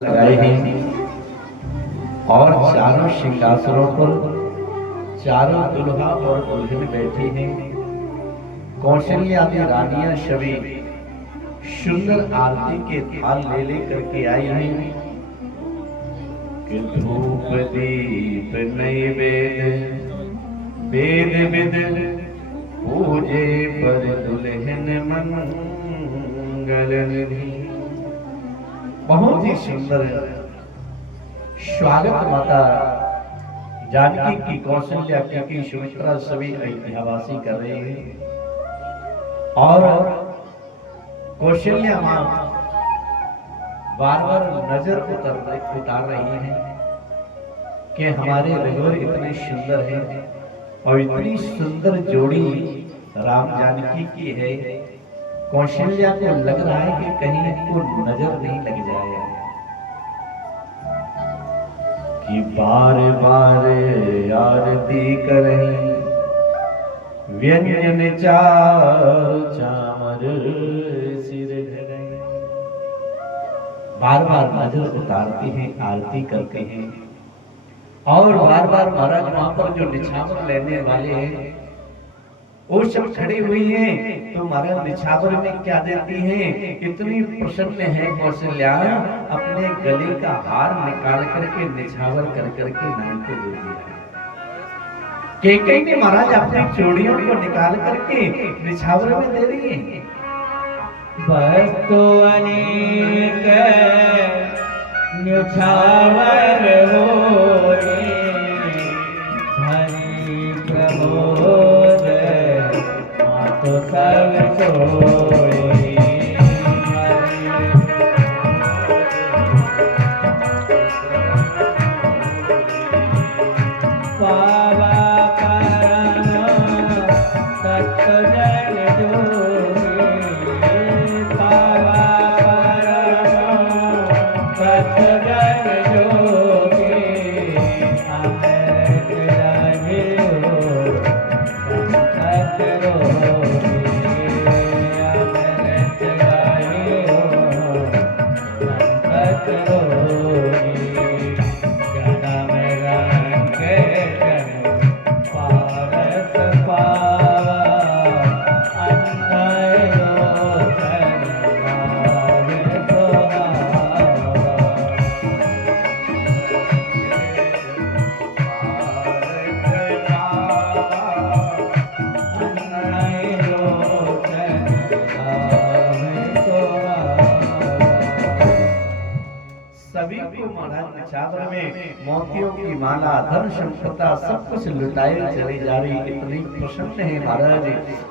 लगाए हैं और चारों सिंहासनों पर चारों दुल्हा और दुल्हन बैठी हैं। कौशल्या आदि रानियां सभी सुंदर आरती के थाल ले ले करके आई हैं कि धूप दीप नैवेद्य वेद विद पूजे पर दुल्हन मंगल निधि। बहुत ही सुंदर स्वागत माता जानकी की, कौशल्या की, सुमित्रा सभी अयोध्यावासी कर रहे हैं। और कौशल्या मां बार बार नजर उतार रही हैं कि हमारे रघुवर इतने सुंदर हैं और इतनी सुंदर जोड़ी राम जानकी की है। कौशल्या को लग रहा है कि कहीं इनको नजर नहीं लग जाए कि बार बार आरती करें व्यंजन चार चामर सिर धरें। बार बार नजर उतारते हैं, आरती करते हैं और बार बार महाराज वहां पर जो निछावर लेने वाले हैं वो सब खड़ी हुई हैं। तो महाराज निछावर में क्या देती हैं? इतनी प्रसन्न है कौशल्या, अपने गले का हार निकाल करके निछावर कर करके नाम को दे दिया। केकई ने महाराज अपनी चूड़ियों को निकाल करके निछावर में दे रही है। वस्तु अनेक निछावर हो रे हरि प्रमोद तो सब सोए। पावा परम तत्व जन जोगे, पावा परम तत्व जन जोगे, अमृत रहे हो संकट रोगे, अमृत रहे हो संकट रोगे। जन्म रंग पारस पावा अन्नय लोचन नाम सुहावा। अन्नय लोचन नाम सुहावा। सभी को महाराज निछावर में मोतियों की माला, धन संपदा सब कुछ लुटाए चली जा रही। इतनी प्रसन्न है महाराज।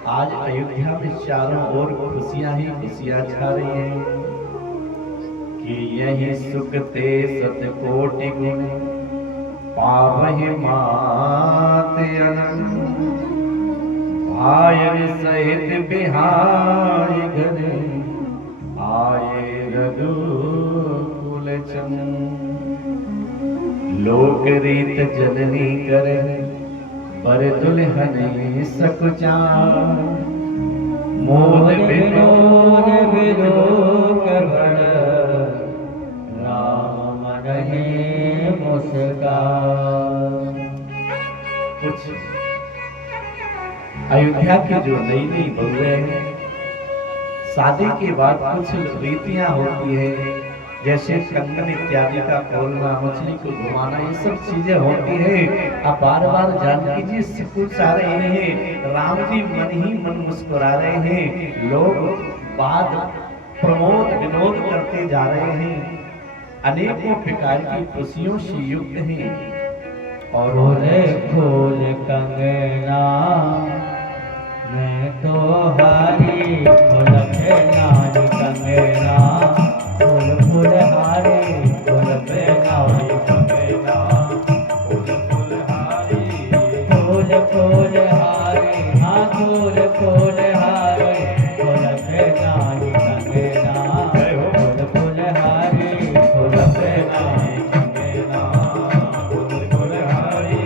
आज अयोध्या में चारों ओर खुशियां ही खुशियां छा रही हैं कि यही सुख ते सतकोटि गुण पावहि मात अनंत। भाई सहित बिहाय घर आए रघुकुल चंद। लोक रीत जननी करे बर दुल्हन सकुचार। मोद विनोद विलोक बड़ राम नहीं मुस्कान। कुछ अयोध्या की जो नई नई बहुएं हैं, शादी के बाद कुछ रीतियां होती है, जैसे कंगन इत्यादि का खोलना, मछली को घुमाना, ये सब चीजें होती है। अब बार बार जानकी जी सकुचा रहे हैं, राम जी मन ही मन मुस्कुरा रहे हैं। लोग बात प्रमोद विनोद करते जा रहे हैं, अनेकों प्रकार की खुशियों से युक्त हैं। और बोले फूल कंगना मैं तो हारी फूल पे नारी कंगना, फूल फूल हारी फूल पे नारी कंगना, फूल फूल हारी फूल फूल हारी, हाँ फूल फूल हारी फूल पे नारी कंगना, फूल फूल हारी फूल पे नारी कंगना, फूल फूल हारी।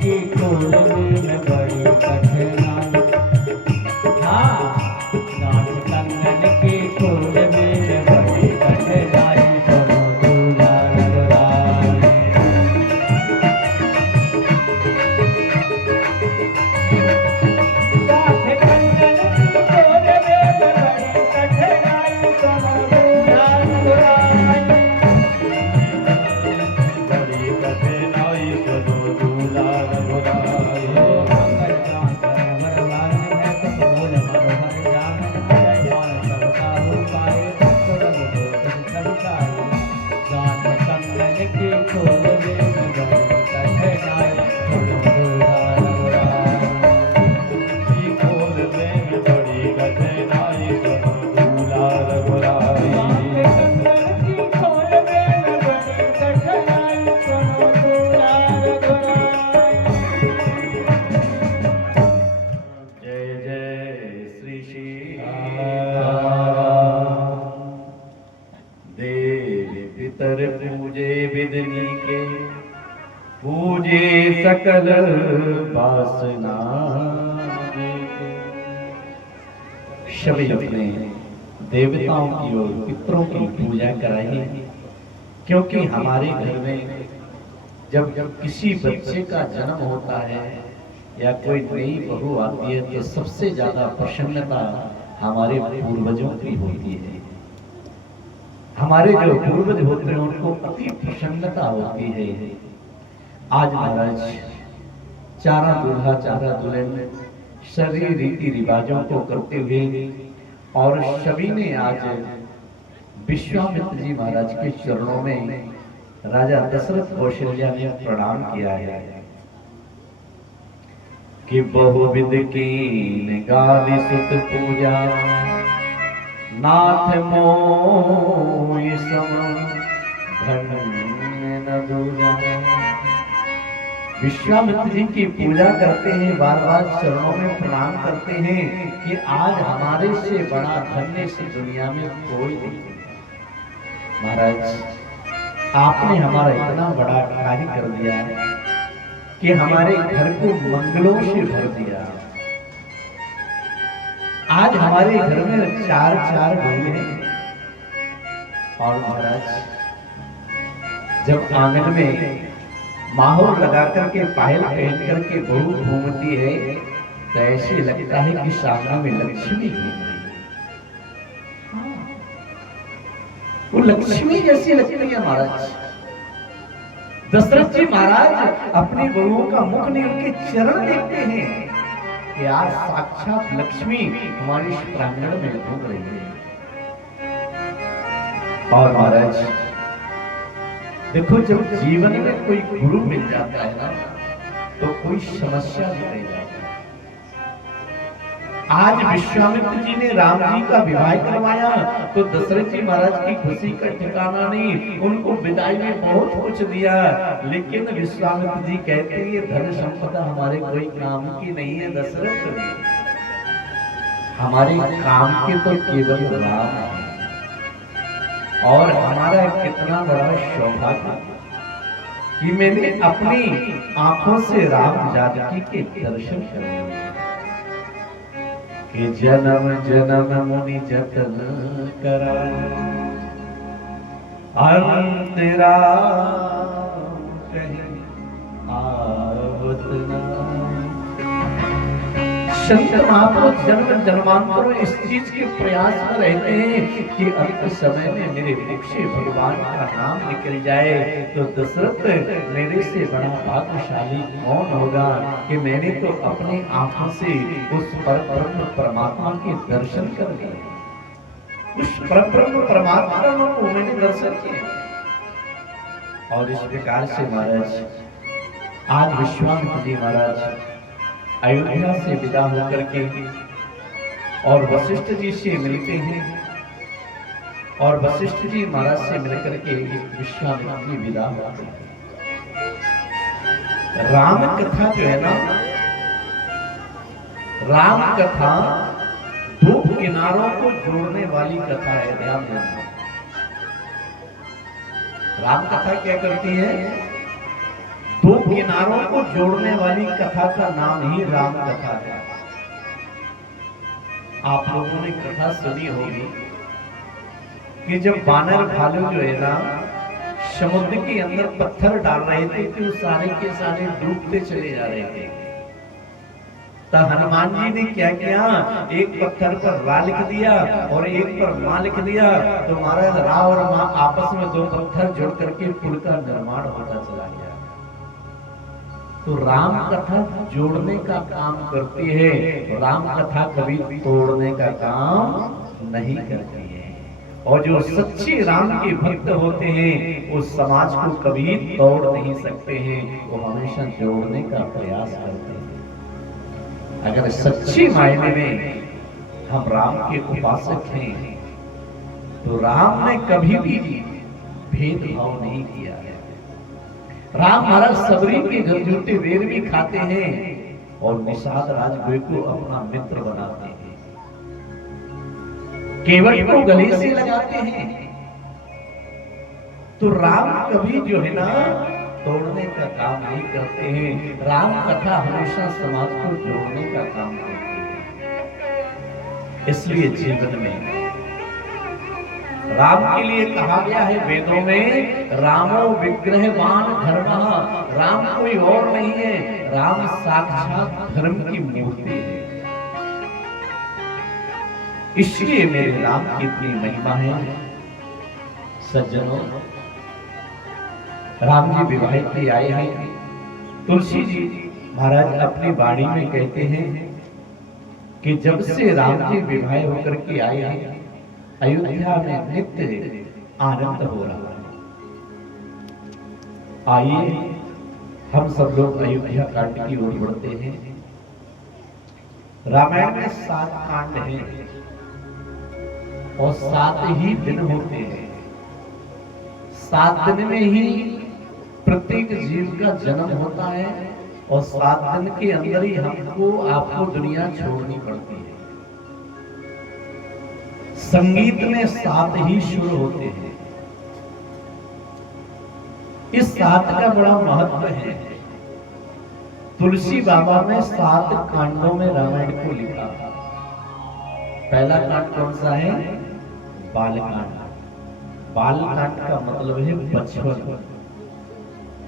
की खोलने में बड़ी कठिनाई। हाँ, नाच कंगन की खोलने में बड़ी कठिनाई, सुनो दूल्हा रघुराई। नाच कंगन की खोलने में बड़ी कठिनाई, सुनो दूल्हा रघुराई। बड़ी कठिनाई सुनो दूल्हा रघुराई। मंगल कांत वरदान है तुम बोल मनोहर जान, जय मान सबका हो पाए तुम रघुदूत सबकाई। गान कंगन की खोलने में बड़ी कठिनाई, सुनो दूल्हा रघुराई। की खोलने में बड़ी कठिनाई सुनो दूल्हा रघुराई। गान कंगन की खोलने में बड़ी कठिनाई, सुनो दूल्हा रघुराई। जय जय श्री श्री देव पितर पूजे विदनी के, पूजे सकल वासना। सभी अपने देवताओं की और पितरों की पूजा कराइए, क्योंकि हमारे घर में जब किसी बच्चे का जन्म होता है या कोई नई बहू आती है तो सबसे ज्यादा प्रसन्नता हमारे पूर्वजों की होती है। हमारे जो पूर्वज होते हैं उनको अति प्रसन्नता होती है। आज महाराज चारा दूल्हा चारा दुल्हन सभी रीति रिवाजों को करते हुए और सभी ने आज विश्वामित्र जी महाराज के चरणों में राजा दशरथ कौशल्या ने प्रणाम किया है कि बहुविध कीन गादि सुत पूजा, नाथ मोहि सम धन्य न दूजा। विश्वामित्र जी की पूजा करते हैं, बार बार चरणों में प्रणाम करते हैं कि आज हमारे से बड़ा धन्य इस दुनिया में कोई नहीं। महाराज आपने हमारा इतना बड़ा कार्य कर दिया कि हमारे घर को मंगलों से भर दिया। आज हमारे घर में चार चार बहू हैं और महाराज जब आंगन में माहौल लगा करके पायल पहन करके बहू घूमती है तो ऐसे लगता है कि सामने में लक्ष्मी घूम रही है। वो लक्ष्मी जैसी लगती है महाराज। दशरथ जी महाराज अपनी बहुओं का मुख नहीं उनके चरण देखते हैं कि आज साक्षात लक्ष्मी हमारी प्रांगण में घूम रही है। और महाराज देखो जब जीवन में कोई गुरु मिल जाता है ना तो कोई समस्या नहीं जाती। आज विश्वामित्र जी ने राम जी का विवाह करवाया तो दशरथ जी महाराज की खुशी का ठिकाना नहीं, उनको विदाई में बहुत कुछ दिया। लेकिन विश्वामित्र जी कहते हैं ये धन संपदा हमारे कोई काम की नहीं है दशरथ, हमारे काम के तो केवल राम है। और हमारा कितना बड़ा सौभाग्य कि मैंने अपनी आंखों से राम जानकी के दर्शन करे कि जन्म जन्म मुनि जतन करा अंतरा कहीं आवत ना। संत महापुरुष जन्म जन्मांतरों इस चीज के प्रयास में रहते हैं कि अंत समय में मेरे मुख से भगवान का नाम निकल जाए तो दशरथ मेरे से बड़ा भाग्यशाली कौन होगा कि मैंने तो अपनी आंखों से उस परब्रह्म परमात्मा के दर्शन कर लिए, उस परब्रह्म परमात्मा को मैंने दर्शन किए। और इस प्रकार से महाराज आज विश्वामित्र जी महाराज अयोध्या से विदा होकर के और वशिष्ठ जी से मिलते हैं और वशिष्ठ जी महाराज से मिलकर के विश्वामित्र जी विदा होते हैं। राम कथा जो है ना, राम कथा दो किनारों को जोड़ने वाली कथा है, ध्यान देना। राम कथा क्या करती है? दो किनारों को जोड़ने वाली कथा का नाम ही राम कथा है। आप लोगों ने कथा सुनी होगी कि जब बानर भालू जो है ना समुद्र के अंदर पत्थर डाल रहे थे कि वो सारे के सारे डूबते चले जा रहे थे, तो हनुमान जी ने क्या किया, एक पत्थर पर रा लिख दिया और एक पर मां लिख दिया। तो महाराज रा और मां आपस में दो पत्थर जोड़ करके पुल का निर्माण होता चला गया। तो राम कथा जोड़ने का काम करती है, राम कथा कभी तोड़ने का काम नहीं करती है। और जो सच्चे राम के भक्त होते हैं वो समाज को कभी तोड़ नहीं सकते हैं, वो हमेशा जोड़ने का प्रयास करते हैं। अगर सच्चे मायने में हम राम के उपासक हैं तो राम ने कभी भी भेदभाव नहीं किया है। राम महाराज सबरी के गरजूते वेर भी खाते हैं और निषाद राजगुरु को अपना मित्र बनाते हैं, केवट को गले से लगाते हैं। तो राम कभी जो है ना तोड़ने का काम नहीं करते हैं, राम कथा हमेशा समाज को जोड़ने का काम करती है। इसलिए जीवन में राम के लिए कहा गया है वेदों में, रामो विग्रहवान धर्मः, राम कोई और नहीं है, राम साक्षात धर्म की मूर्ति है। इसलिए मेरे राम की इतनी महिमा है। सज्जनों, राम जी विवाहित के आए हैं। तुलसी जी महाराज अपनी वाणी में कहते हैं कि जब से राम जी विवाह होकर के आए हैं अयोध्या में नित्य आनंद हो रहा है। आइए हम सब लोग अयोध्या कांड की ओर बढ़ते हैं। रामायण में 7 कांड हैं और 7 ही दिन होते हैं। 7 दिन में ही प्रत्येक जीव का जन्म होता है और 7 दिन के अंदर ही हमको आपको दुनिया छोड़नी पड़ती है। संगीत में 7 ही सुर होते हैं। इस 7 का बड़ा महत्व है। तुलसी बाबा ने 7 कांडों में रामायण को लिखा। पहला कांड कौन सा है? बालकांड। बालकांड का मतलब है बचपन।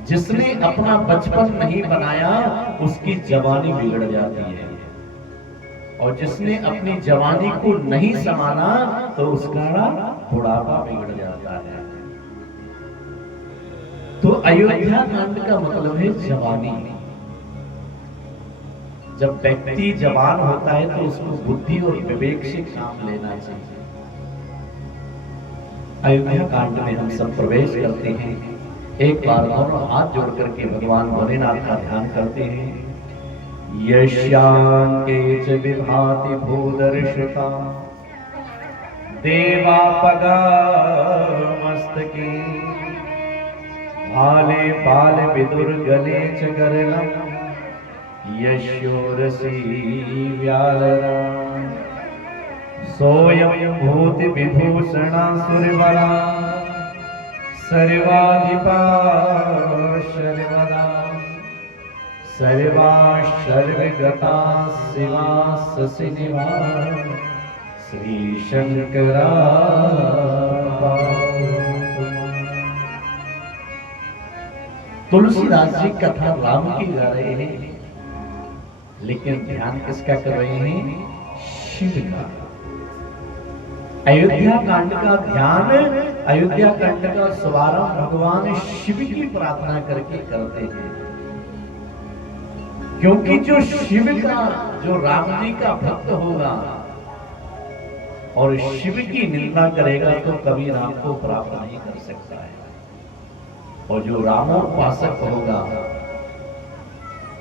जिसने अपना बचपन नहीं बनाया उसकी जवानी बिगड़ जाती है, और जिसने अपनी जवानी को नहीं संभाला तो उसका बुढ़ापा बिगड़ जाता है। तो अयोध्या कांड का मतलब है जवानी। जब व्यक्ति जवान होता है तो उसको बुद्धि और विवेक से काम लेना चाहिए। अयोध्या कांड में हम सब प्रवेश करते हैं। एक बार दोनों हाथ जोड़ करके भगवान भोलेनाथ का ध्यान करते हैं। यस्यांके च विभाति भूदर्शिका देवापगा मस्तके भाले बाल विदुर गले च गरलम यशोरसी व्यालरा सोयम भूति विभूषणा सुरबला सर्वाधिपा शर्वदा सर्वा सर्वगता शिवा ससिनिवा श्री शंकरा। तुलसीदास जी कथा राम की गा रहे हैं, लेकिन ध्यान किसका कर रहे हैं? शिव का। अयोध्या कांड का ध्यान, अयोध्या कांड का शुभारंभ भगवान शिव की प्रार्थना करके करते हैं, क्योंकि जो शिव का, जो राम जी का भक्त होगा और शिव की निंदा करेगा तो कभी राम को प्राप्त नहीं कर सकता है, और जो रामोपासक होगा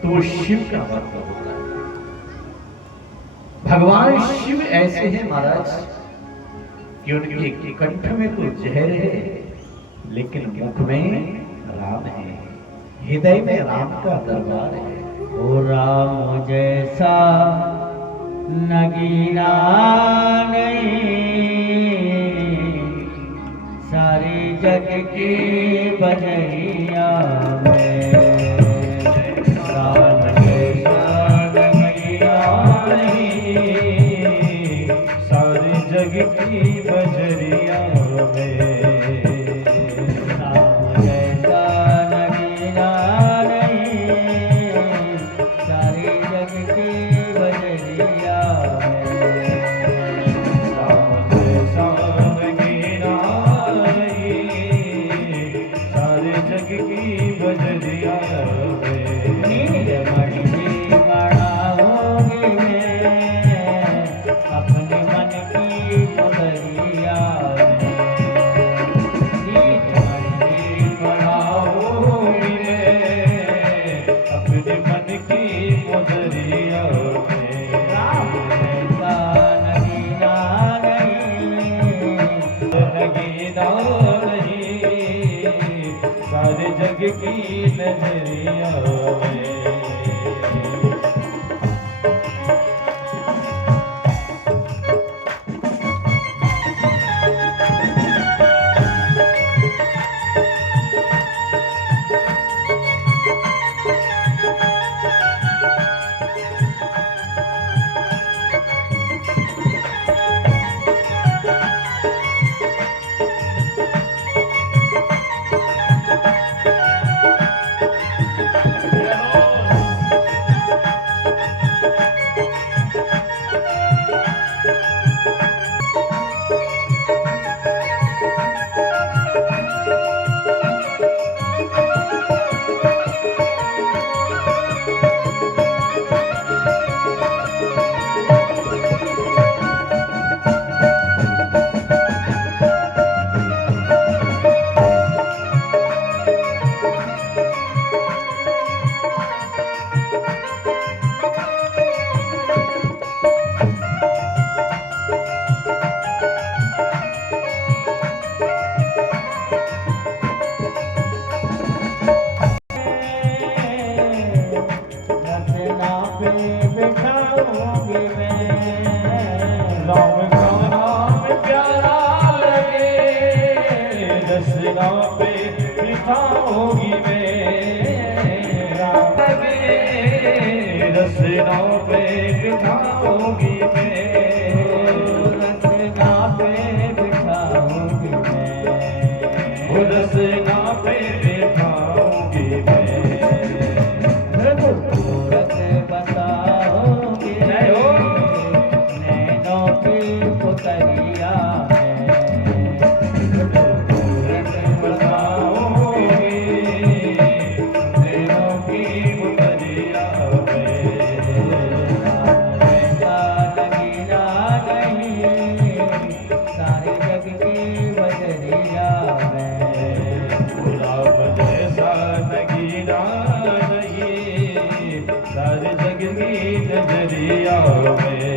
तो वो शिव का भक्त होगा। भगवान शिव ऐसे हैं महाराज कि उनके कंठ में तो जहर है लेकिन मुख में राम है, हृदय में राम का दरबार है। ओ राम जैसा नगीना नहीं, सारे जग के बजैया में की बजरिया में राम जैसा नगीना नहीं सारे जग की बजरिया में। राम जैसा नगीना नहीं सारे जग की बजरिया में। नीलमणि भी बढ़ाओगी मैं अपने मन की मुदरिया में। नीलमणि भी बढ़ाओगी मैं अपने मन की मुदरिया में। राम जैसा नगीना नहीं नगीना नहीं सारे जग की नजरिया में। रचना पे बिठाऊंगी मैं। राम का नाम प्यारा लगे रसना पे बिठाओगी मैं। राम लगे रसना पे बिठाओगी मैं। रचना पे बिठाऊंगी मैं। रसना पे बिठाओगी मैं। सूरत बताओगे नैनों की पुतरिया में। सूरत बताओगे नैनों की पुतरिया में। जैसा नगीना नहीं सारे जग की बजरिया में। गुलाब जैसा नगीना नहीं सारे जग की नजरिया में।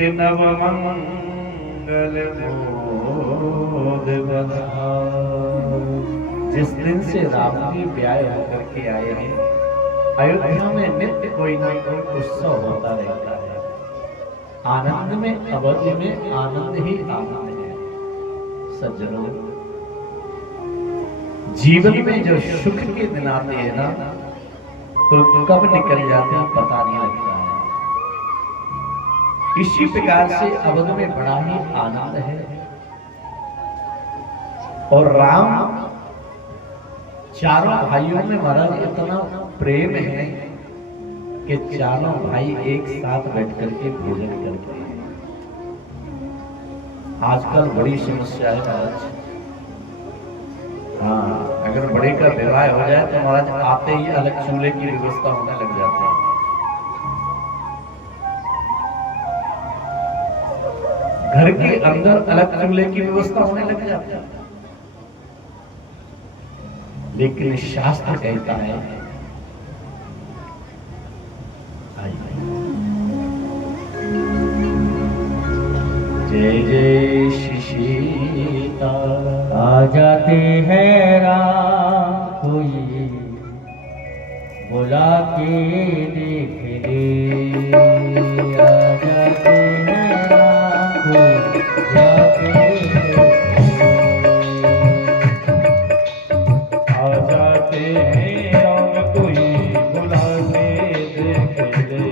नित्य नव मंगल मोद बधाओ। जिस दिन से राम जी ब्याह होकर के आए हैं, अयोध्या में नित्य कोई न कोई उत्सव होता रहता है। आनंद में, अवधि में आनंद ही आनंद है। सज्जनों, जीवन में जो सुख के दिन आते हैं ना, तो कब निकल जाते हैं पता नहीं लगता है। इसी प्रकार से अवध में बड़ा ही आनंद है। और राम चारों भाइयों में महाराज इतना प्रेम है कि चारों भाई एक साथ बैठ करके भोजन करते हैं। आजकल बड़ी समस्या है महाराज। हाँ, अगर बड़े का विवाह हो जाए तो महाराज आते ही अलग चूल्हे की व्यवस्था होने लग जाती है। घर के अंदर अलग चूल्हे की व्यवस्था होने लग जाती है। लेकिन शास्त्र कहता है, जय जय श्री सीता। आ जाते हैं राम कोई बुला के देख ले। आ जाते हैं राम कोई बुला के देख ले। आ जाते हैं राम कोई बुला के देख ले।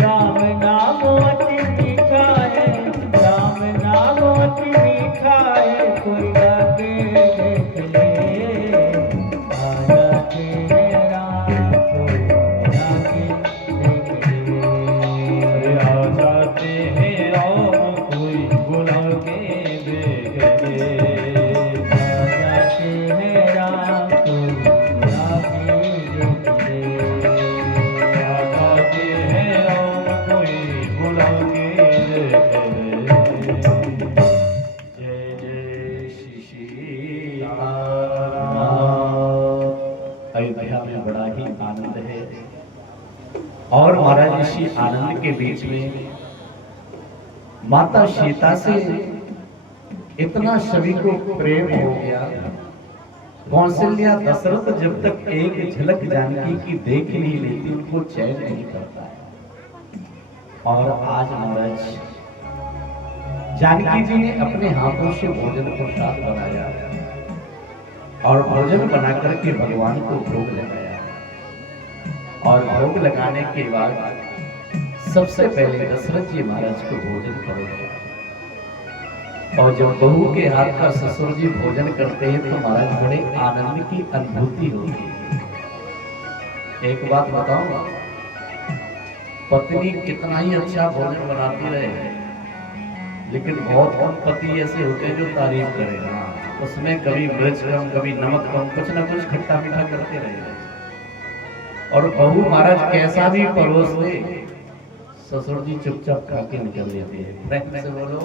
राम नाम अति मीठा है, राम नाम अति मीठा है, कोई आके देख ले। आ जाते हैं राम कोई आके देख ले। आ जाते हैं राम कोई बुला के देख ले। आ जाते हैं राम कोई आके देख ले। आ जाते हैं राम कोई बुला के देख ले। जय जय श्री सीता। अयोध्या में बड़ा ही आनंद है। और महाराज इसी आनंद के बीच में माता सीता से इतना सभी को प्रेम हो गया। कौशल्या दशरथ जब तक एक झलक जानकी की देख नहीं लेती, उनको चैन नहीं करता है। और आज महाराज जानकी जी ने अपने हाथों से भोजन प्रसाद बनाया और भोजन बना करके भगवान को भोग लगाया। और भोग लगाने के बाद सबसे पहले दशरथ जी महाराज को भोजन करोगे। और जब बहू के हाथ का ससुर जी भोजन करते हैं तो महाराज बड़े आनंद की अनुभूति होती है। एक बात बताऊं, पत्नी कितना ही अच्छा भोजन बनाती रहे, लेकिन बहुत कम पति ऐसे होते हैं जो तारीफ करेगा। उसमें कभी मिर्च कम, कभी नमक कम, कुछ ना कुछ खट्टा मीठा करते रहे। और बहू महाराज कैसा भी परोस दे, ससुर जी चुपचाप खा के निकल लेते हैं। प्रेम से बोलो।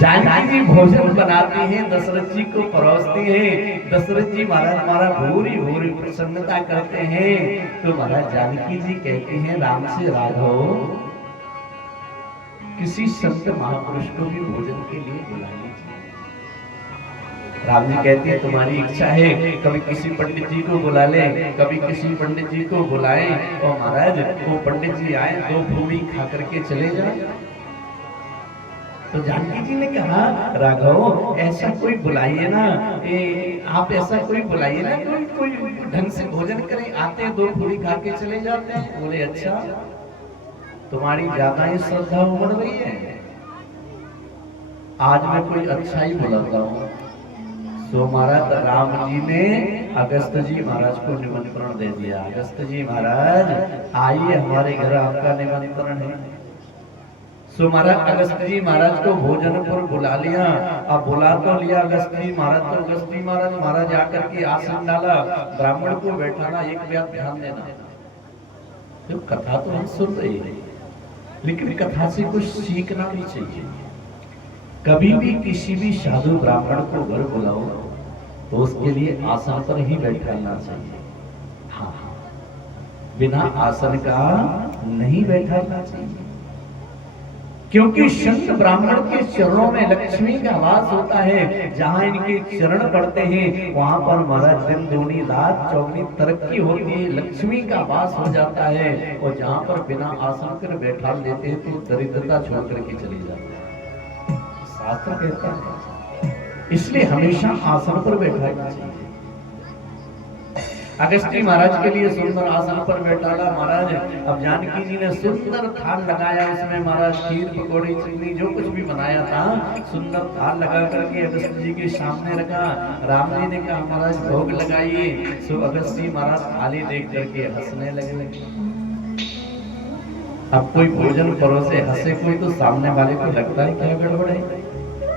जानकी जी भोजन बनाती हैं, दशरथ जी को परोसती हैं। दशरथ जी महाराज हमारा भूरी भूरी प्रसन्नता करते हैं। तो महाराज जानकी जी कहते हैं, राम से राघव किसी संत महापुरुष को भी भोजन के लिए बुला लीजिए। राम जी कहते हैं, तुम्हारी इच्छा है, कभी किसी पंडित जी को बुला ले, कभी किसी पंडित जी को बुलाएं। और महाराज वो पंडित जी आए, 2 भूमि खा करके चले जाए। तो जानकी जी ने कहा, राघव ऐसा कोई बुलाइए ना, आप ऐसा कोई बुलाइए ना, कोई ढंग से भोजन करें। आते हैं 2 पूरी खा के चले जाते हैं। बोले अच्छा, तुम्हारी ज्यादा ही श्रद्धा उमड़ रही है, आज मैं कोई अच्छा ही बुलाता हूँ। सो महाराज राम जी ने अगस्त जी महाराज को निमंत्रण दे दिया। अगस्त जी महाराज आइए, हमारे घर आपका निमंत्रण है। सो महाराज अगस्त जी महाराज को भोजन पर बुला लिया। अब बुला तो लिया अगस्त जी महाराज, तो अगस्त जी महाराज आकर के आसन डाला, ब्राह्मण को बैठाना। एक बात ध्यान देना, तो कथा तो हम सुन रहे हैं, लेकिन कथा से कुछ सीखना भी चाहिए। कभी भी किसी भी साधु ब्राह्मण को घर बुलाओ तो उसके लिए आसन पर ही बैठाना चाहिए। हाँ, बिना आसन का नहीं बैठना चाहिए, क्योंकि संत ब्राह्मण के चरणों में लक्ष्मी का वास होता है। जहां इनके चरण पड़ते हैं वहां पर महाराज दिन दूनी रात चौगनी तरक्की होती है, लक्ष्मी का वास हो जाता है। और जहां पर बिना आसन कर बैठा लेते हैं तो दरिद्रता छोड़ करके चली जाती है, शास्त्र कहता है। इसलिए हमेशा आसन पर बैठना चाहिए। अगस्ती महाराज के लिए सुंदर आसन पर बैठाला महाराज। अब जानकी जी ने सुंदर थाल लगाया, उसमें महाराज खीर पकौड़ी चटनी जो कुछ भी बनाया था सुंदर थाल लगा करके अगस्त जी के सामने रखा। राम जी ने कहा महाराज भोग लगाइए। सो अगस्ती महाराज थाली देख करके हंसने लगे। अब कोई भोजन परोसे हंसे कोई तो सामने वाले को लगता है क्या गड़बड़ है।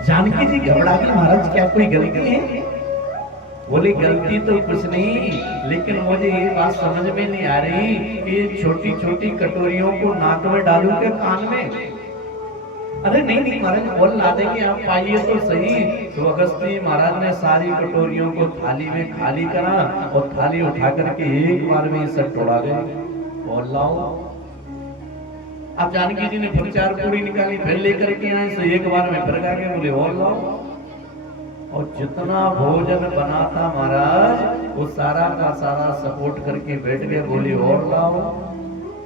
जानकी जी घबरा गई, महाराज क्या कोई गलती है? बोले गलती तो कुछ नहीं, लेकिन मुझे ये बात समझ में नहीं आ रही कि छोटी छोटी कटोरियों को नाक में डालूं के कान में। अरे नहीं नहीं महाराज बोल ला देंगे, आप पाइए तो सही। तो अगस्ती महाराज ने सारी कटोरियों को थाली में खाली करा और थाली उठा करके एक बार में सब तोड़ा गए। बोल लाओ। अब जानकी जी ने फिर 4 पूरी निकाली, फिर लेकर के आए, तो एक बार में फिर गा के बोले और लाओ। और जितना भोजन बना था महाराज वो सारा का सारा सपोर्ट करके बैठ गए, बोले और लाओ।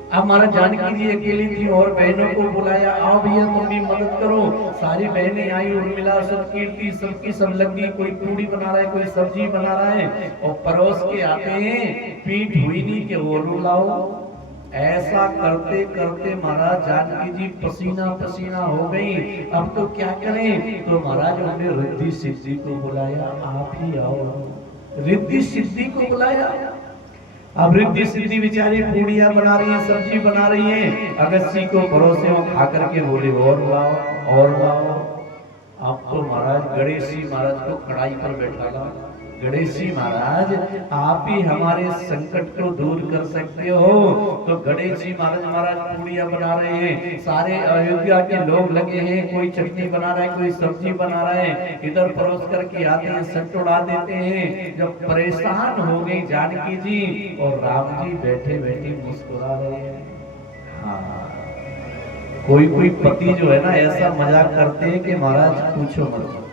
अब महाराज जानकी जी अकेली थी और बहनों को बुलाया, आओ भैया तुम भी मदद करो। सारी बहनें आई, उर्मिला सतकीर्ति सबकी सब लगी, कोई पूड़ी बना रहा है, कोई सब्जी बना रहा है। और परोस के आते हैं, पीठ हुई नहीं कि और लाओ। ऐसा करते करते महाराज जानकी जी पसीना पसीना हो गई। अब तो क्या करें? तो महाराज उन्होंने रिद्धि सिद्धि को बुलाया, आप ही आओ। रिद्धि सिद्धि को बुलाया। अब रिद्धि सिद्धि बेचारी पूड़ियां बना रही हैं, सब्जी बना रही हैं। अगस्ती को परोसे खा करके बोले और लाओ और लाओ। अब तो महाराज गणेश जी महाराज को कड़ाई पर बैठा ला। गणेश जी महाराज आप ही हमारे संकट को दूर कर सकते हो। तो गणेश जी महाराज पूड़ियां बना रहे हैं, सारे अयोध्या के लोग लगे हैं, कोई चटनी बना रहा है, कोई सब्जी बना रहा है। इधर परोस करके आते हैं, सट उड़ा देते हैं। जब परेशान हो गई जानकी जी और राम जी बैठे बैठे मुस्कुरा रहे हैं। हाँ, कोई कोई पति जो है ना ऐसा मजाक करते हैं कि महाराज पूछो मत।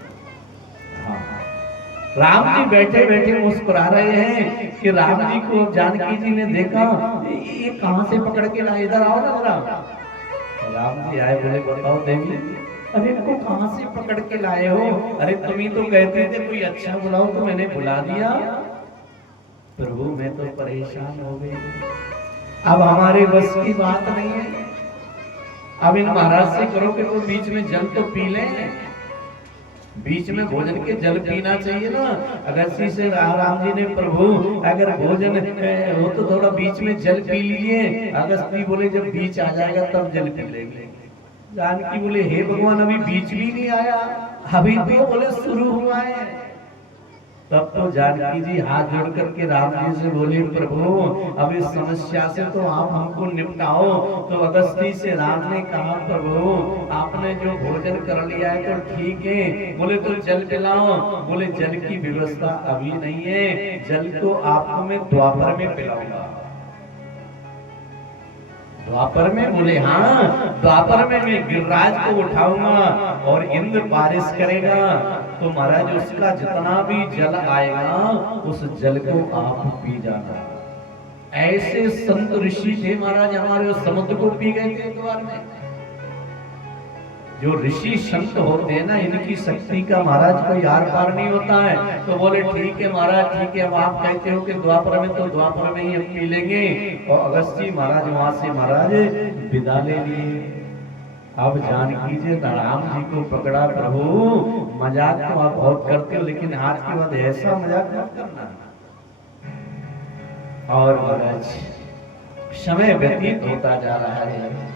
राम जी बैठे बैठे मुस्कुरा रहे हैं कि राम जी को जानकी जी ने देखा, ये कहां से पकड़ के लाए, इधर आओ ना जरा। राम जी आए, बोले बताओ देवी, अरे इनको कहां से पकड़ के लाए हो? अरे तुम ही तो कहते थे कोई अच्छा बुलाओ तो मैंने बुला दिया। प्रभु मैं तो परेशान हो गई, अब हमारे बस की बात नहीं है। अब इन महाराज से करो कि वो बीच में जल तो पी लें, बीच में भोजन के जल पीना चाहिए ना। अगस्ती से राम जी ने प्रभु अगर भोजन हो तो थोड़ा बीच में जल पी लीजिए। अगस्ती बोले जब बीच आ जाएगा तब जल पी लेंगे। जानकी बोले हे भगवान अभी बीच भी नहीं आया, अभी तो बोले शुरू हुआ है। तब तो जानकी जी हाथ जोड़ करके राम जी से बोले प्रभु अब इस समस्या से तो आप हमको निपटाओ। तो अगस्ती से राम ने कहा प्रभु आपने जो भोजन कर लिया है तो ठीक है, बोले तो जल पिलाओ। बोले जल की व्यवस्था अभी नहीं है, जल तो आपको मैं द्वापर में पिलाऊंगा। द्वापर में? बोले हाँ, द्वापर में मैं गिरिराज को उठाऊंगा और इंद्र बारिश करेगा। तो महाराज उसका जितना भी जल आएगा उस जल को आप पी जाना। ऐसे संत ऋषि थे महाराज हमारे, उस समुद्र को पी गए थे एक बार में। जो ऋषि संत होते हैं ना इनकी शक्ति का महाराज कोई आर पार नहीं होता है। तो बोले ठीक है महाराज ठीक है, अब आप कहते हो कि द्वापर में तो द्वापर में ही हम पी लेंगे। और अगस्ती महाराज वहां से महाराज विदा ले लिए। अब जानकी जी राम जी को पकड़ा, प्रभु मजाक तो आप बहुत करते हो लेकिन आज के बाद ऐसा मजाक मत करना। और महाराज समय व्यतीत होता जा रहा है।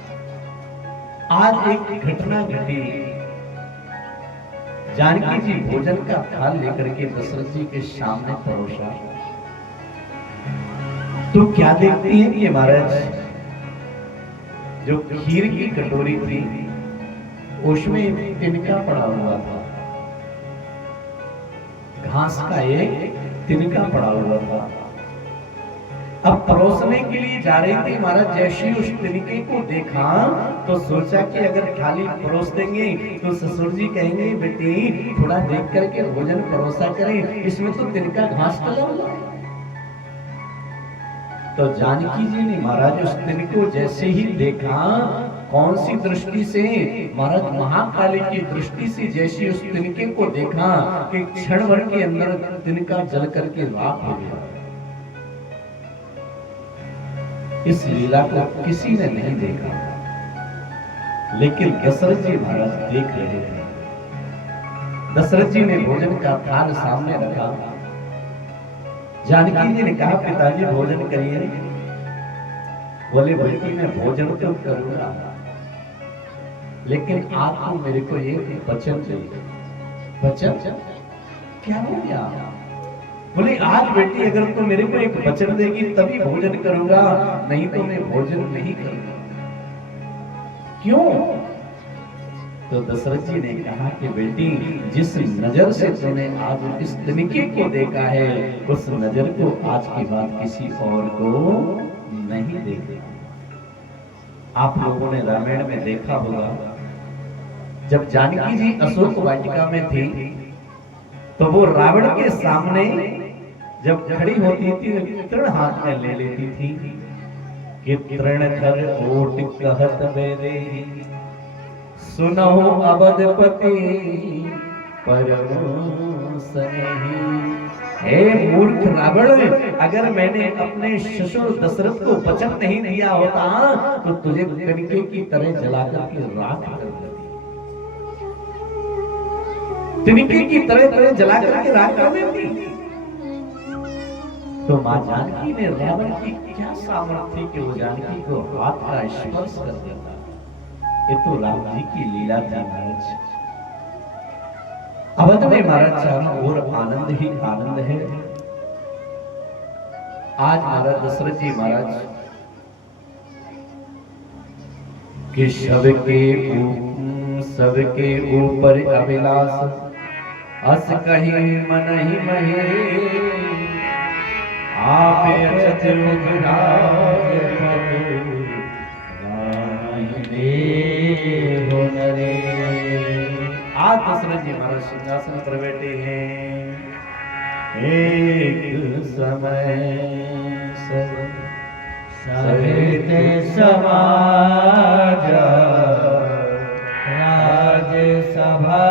आज एक घटना घटी। जानकी जी भोजन का थाल लेकर के दशरथ जी के सामने परोसा। तो क्या देखती हैं कि महाराज जो खीर की कटोरी थी उसमें तिनका पड़ा हुआ था, घास का एक तिनका पड़ा हुआ था। अब परोसने के लिए जा रही थी महाराज, जैसे उस तिनके को देखा तो सोचा कि अगर थाली परोस देंगे तो ससुर जी कहेंगे बेटी थोड़ा देख करके भोजन परोसा करें, इसमें तो तिनका घास डला हुआ है। तो जानकी जी ने महाराज उस तिनको जैसे ही देखा, कौन सी दृष्टि से महाराज, महाकाली की दृष्टि से जैसे उस तिनके को देखा कि क्षण भर के अंदर तिनका जल करके राख हो गया। इस लीला को किसी ने नहीं देखा, लेकिन दशरथ जी महाराज देख रहे थे। दशरथ जी ने भोजन का थाल सामने रखा। जानकी जी ने कहा पिताजी भोजन करिए। बोले बेटी मैं भोजन तो करूंगा, लेकिन आपको मेरे को एक वचन चाहिए। वचन क्या हो गया? बोले आज बेटी अगर तो मेरे को एक वचन देगी तभी भोजन करूंगा, नहीं तो मैं भोजन नहीं करूंगा। क्यों? तो दशरथ जी ने कहा कि बेटी जिस नजर से तूने आज इस तिनके को देखा है, उस नजर को आज के बाद किसी और को नहीं देखेगा। आप लोगों ने रामायण में देखा होगा, जब जानकी जी अशोक वाटिका में थी तो वो रावण के सामने जब खड़ी होती थी तृण हाथ में ले लेती थी कि तृण धर ओट कहत बेरे, सुनहो अवधपति परम सनेही। हे मूर्ख रावण, अगर मैंने अपने ससुर दशरथ को वचन नहीं दिया होता तो तुझे तिनके की तरह जलाकर के राख कर देती, तिनके की तरह जलाकर के राख कर देती। तो मां जानकी ने रावण की क्या सामर्थ्य थी कि वो जानकी को हाथ का स्पर्श कर देता। ये तो राम जी की लीला थी महाराज। अवध में महाराज चारों ओर आनंद ही आनंद है। आज महाराज दशरथ जी महाराज कि सबके ऊपर अभिलाष, अस कहीं मन ही महे, आपे अचत उगराग हो नरे। आज दशरथ जी महाराज सिंहासन पर बैठे हैं। एक समय सब सहित समाज राज सभा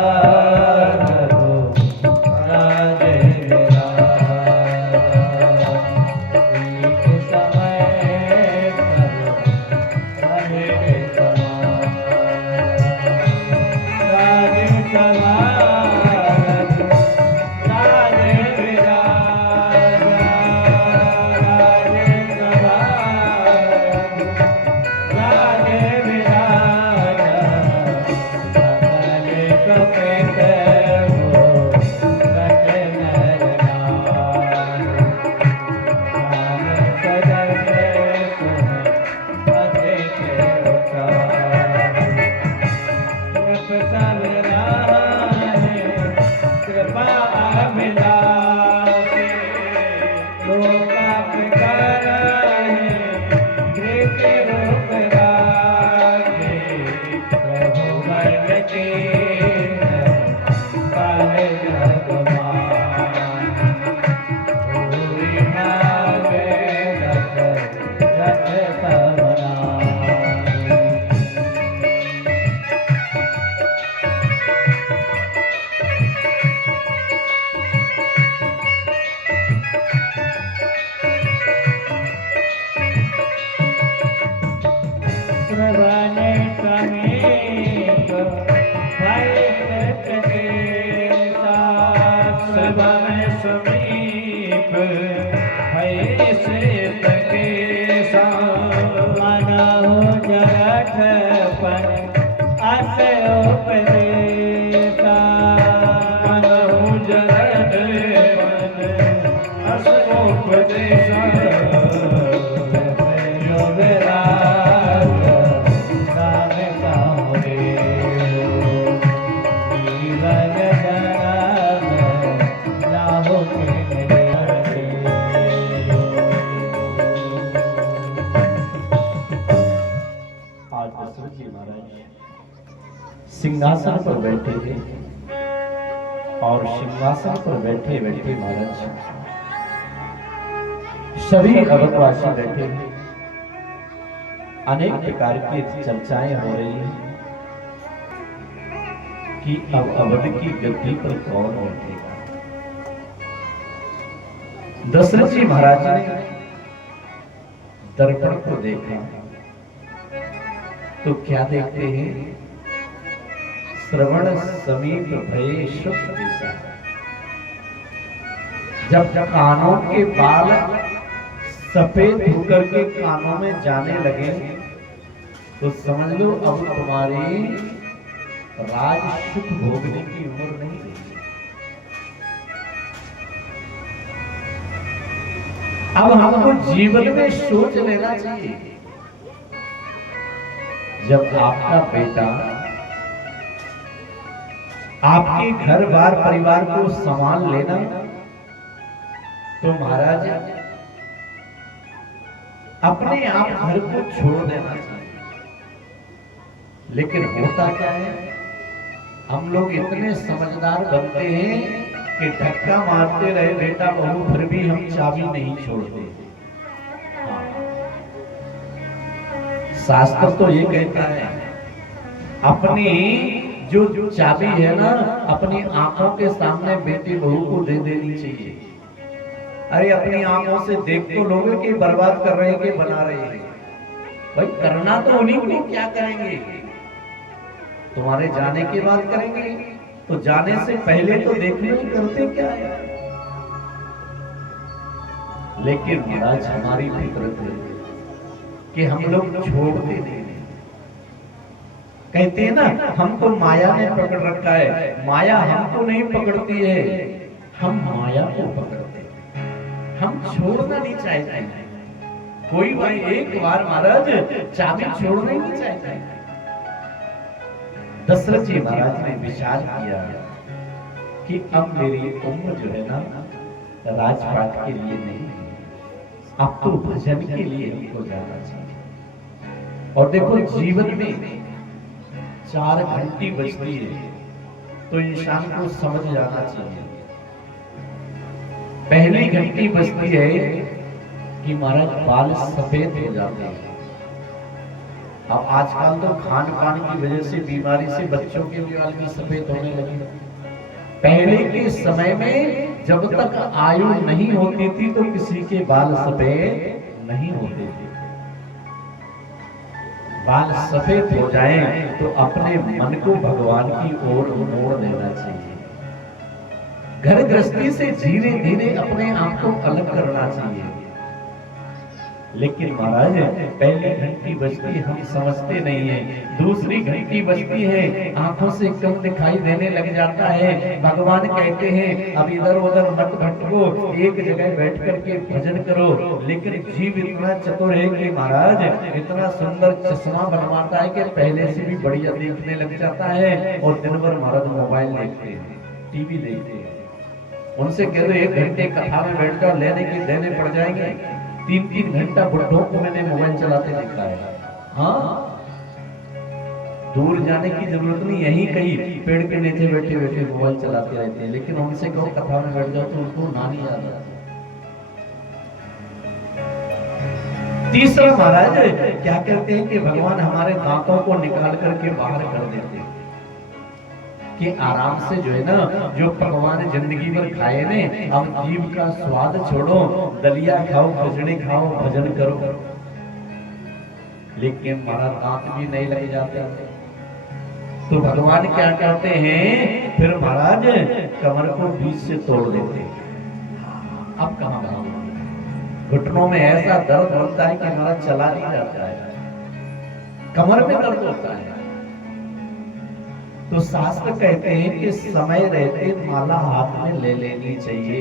आज दशरथ जी महाराज सिंहासन पर बैठे थे और सिंहासन पर बैठे बैठे महाराज सभी अवधवासी बैठे हैं। अनेक प्रकार की चर्चाएं हो रही हैं कि अब अवध की गद्दी पर कौन बैठेगा। दशरथ जी महाराज ने दर्पण को देखा तो क्या देखते हैं, श्रवण समीप भये शुभ दिशा। जब कानों के बाल सफेद होकर के कानों में जाने लगे तो समझ लो अब तुम्हारी राज सुख भोगने की उम्र नहीं रही। अब हमको जीवन में सोच लेना चाहिए, जब आपका बेटा आपके घर बार परिवार को संभाल लेना तो महाराज अपने आप घर को छोड़ देना चाहिए। लेकिन होता क्या है, हम लोग इतने समझदार बनते हैं कि धक्का मारते रहे बेटा बहू फिर भी हम चाबी नहीं छोड़ते। शास्त्र तो ये कहता है अपनी जो चाबी है ना अपनी आंखों के सामने बेटी बहू को दे देनी चाहिए। अरे अपनी आंखों से देख तो लोगे कि बर्बाद कर रहे हैं कि बना रहे हैं। भाई करना तो उन्हीं को, क्या करेंगे तुम्हारे जाने के बाद करेंगे, तो जाने से पहले तो देखने ही करते क्या है। लेकिन महाराज हमारी फितरत है कि हम लोग छोड़ते नहीं। कहते हैं ना हमको माया ने पकड़ रखा है, माया हमको नहीं पकड़ती है, हम माया को पकड़ते हैं। हम छोड़ना नहीं चाहते। कोई भाई एक बार महाराज चाबी छोड़ना ही नहीं चाहते। दशरथ जी महाराज ने विचार किया कि अब मेरी उम्र जो है ना राजपाट के लिए नहीं, अब तो भजन के लिए हमको जाना चाहिए। और देखो जीवन में 4 घंटी बजती है तो इंसान को समझ जाना चाहिए। पहली घंटी बजती है कि महाराज बाल सफेद हो जाते हैं। अब आजकल तो खान पान की वजह से बीमारी से बच्चों के भी बाल भी सफेद होने लगे। पहले के समय में जब तक आयु नहीं होती थी तो किसी के बाल सफेद नहीं होते थे। बाल सफेद हो जाएं तो अपने मन को भगवान की ओर मोड़ देना चाहिए। घर गृहस्थी से धीरे धीरे अपने आप को अलग करना चाहिए। लेकिन महाराज पहली घंटी बजती हम समझते नहीं है, दूसरी घंटी बजती है आंखों से कम दिखाई देने लग जाता है। भगवान कहते हैं अब इधर उधर मत भटको, एक जगह बैठ करके भजन करो। लेकिन जीव इतना चतुर है कि महाराज इतना सुंदर चश्मा बनवाता है कि पहले से भी बढ़िया देखने लग जाता है। और दिन भर महाराज मोबाइल देखते हैं, टीवी देखते हैं। उनसे कह दो 1 घंटे कथा में बैठ जाओ, लेने के देने पड़ जाएंगे। 3-3 घंटा बुढ़ों को मैंने मोबाइल चलाते देखा है। हाँ, दूर जाने की जरूरत नहीं, यहीं कहीं पेड़ के नीचे बैठे बैठे मोबाइल चलाते रहते हैं। लेकिन उनसे कहो कथा में बैठ जाओ तो उनको नानी याद आती। तीसरा महाराज क्या कहते हैं कि भगवान हमारे दांतों को निकाल करके बाहर कर देते हैं कि आराम से जो है ना जो भगवान जिंदगी भर खाए ने, अब जीव का स्वाद छोड़ो, दलिया खाओ, खिचड़ी खाओ, भजन करो। लेकिन हमारा दांत भी नहीं लग जाते तो भगवान क्या कहते हैं, फिर महाराज कमर को बीच से तोड़ देते। अब कहां भागोगे, घुटनों में ऐसा दर्द होता है कि हमारा चला नहीं जाता है, कमर में दर्द होता है। तो शास्त्र कहते हैं कि समय रहते माला हाथ में ले लेनी चाहिए।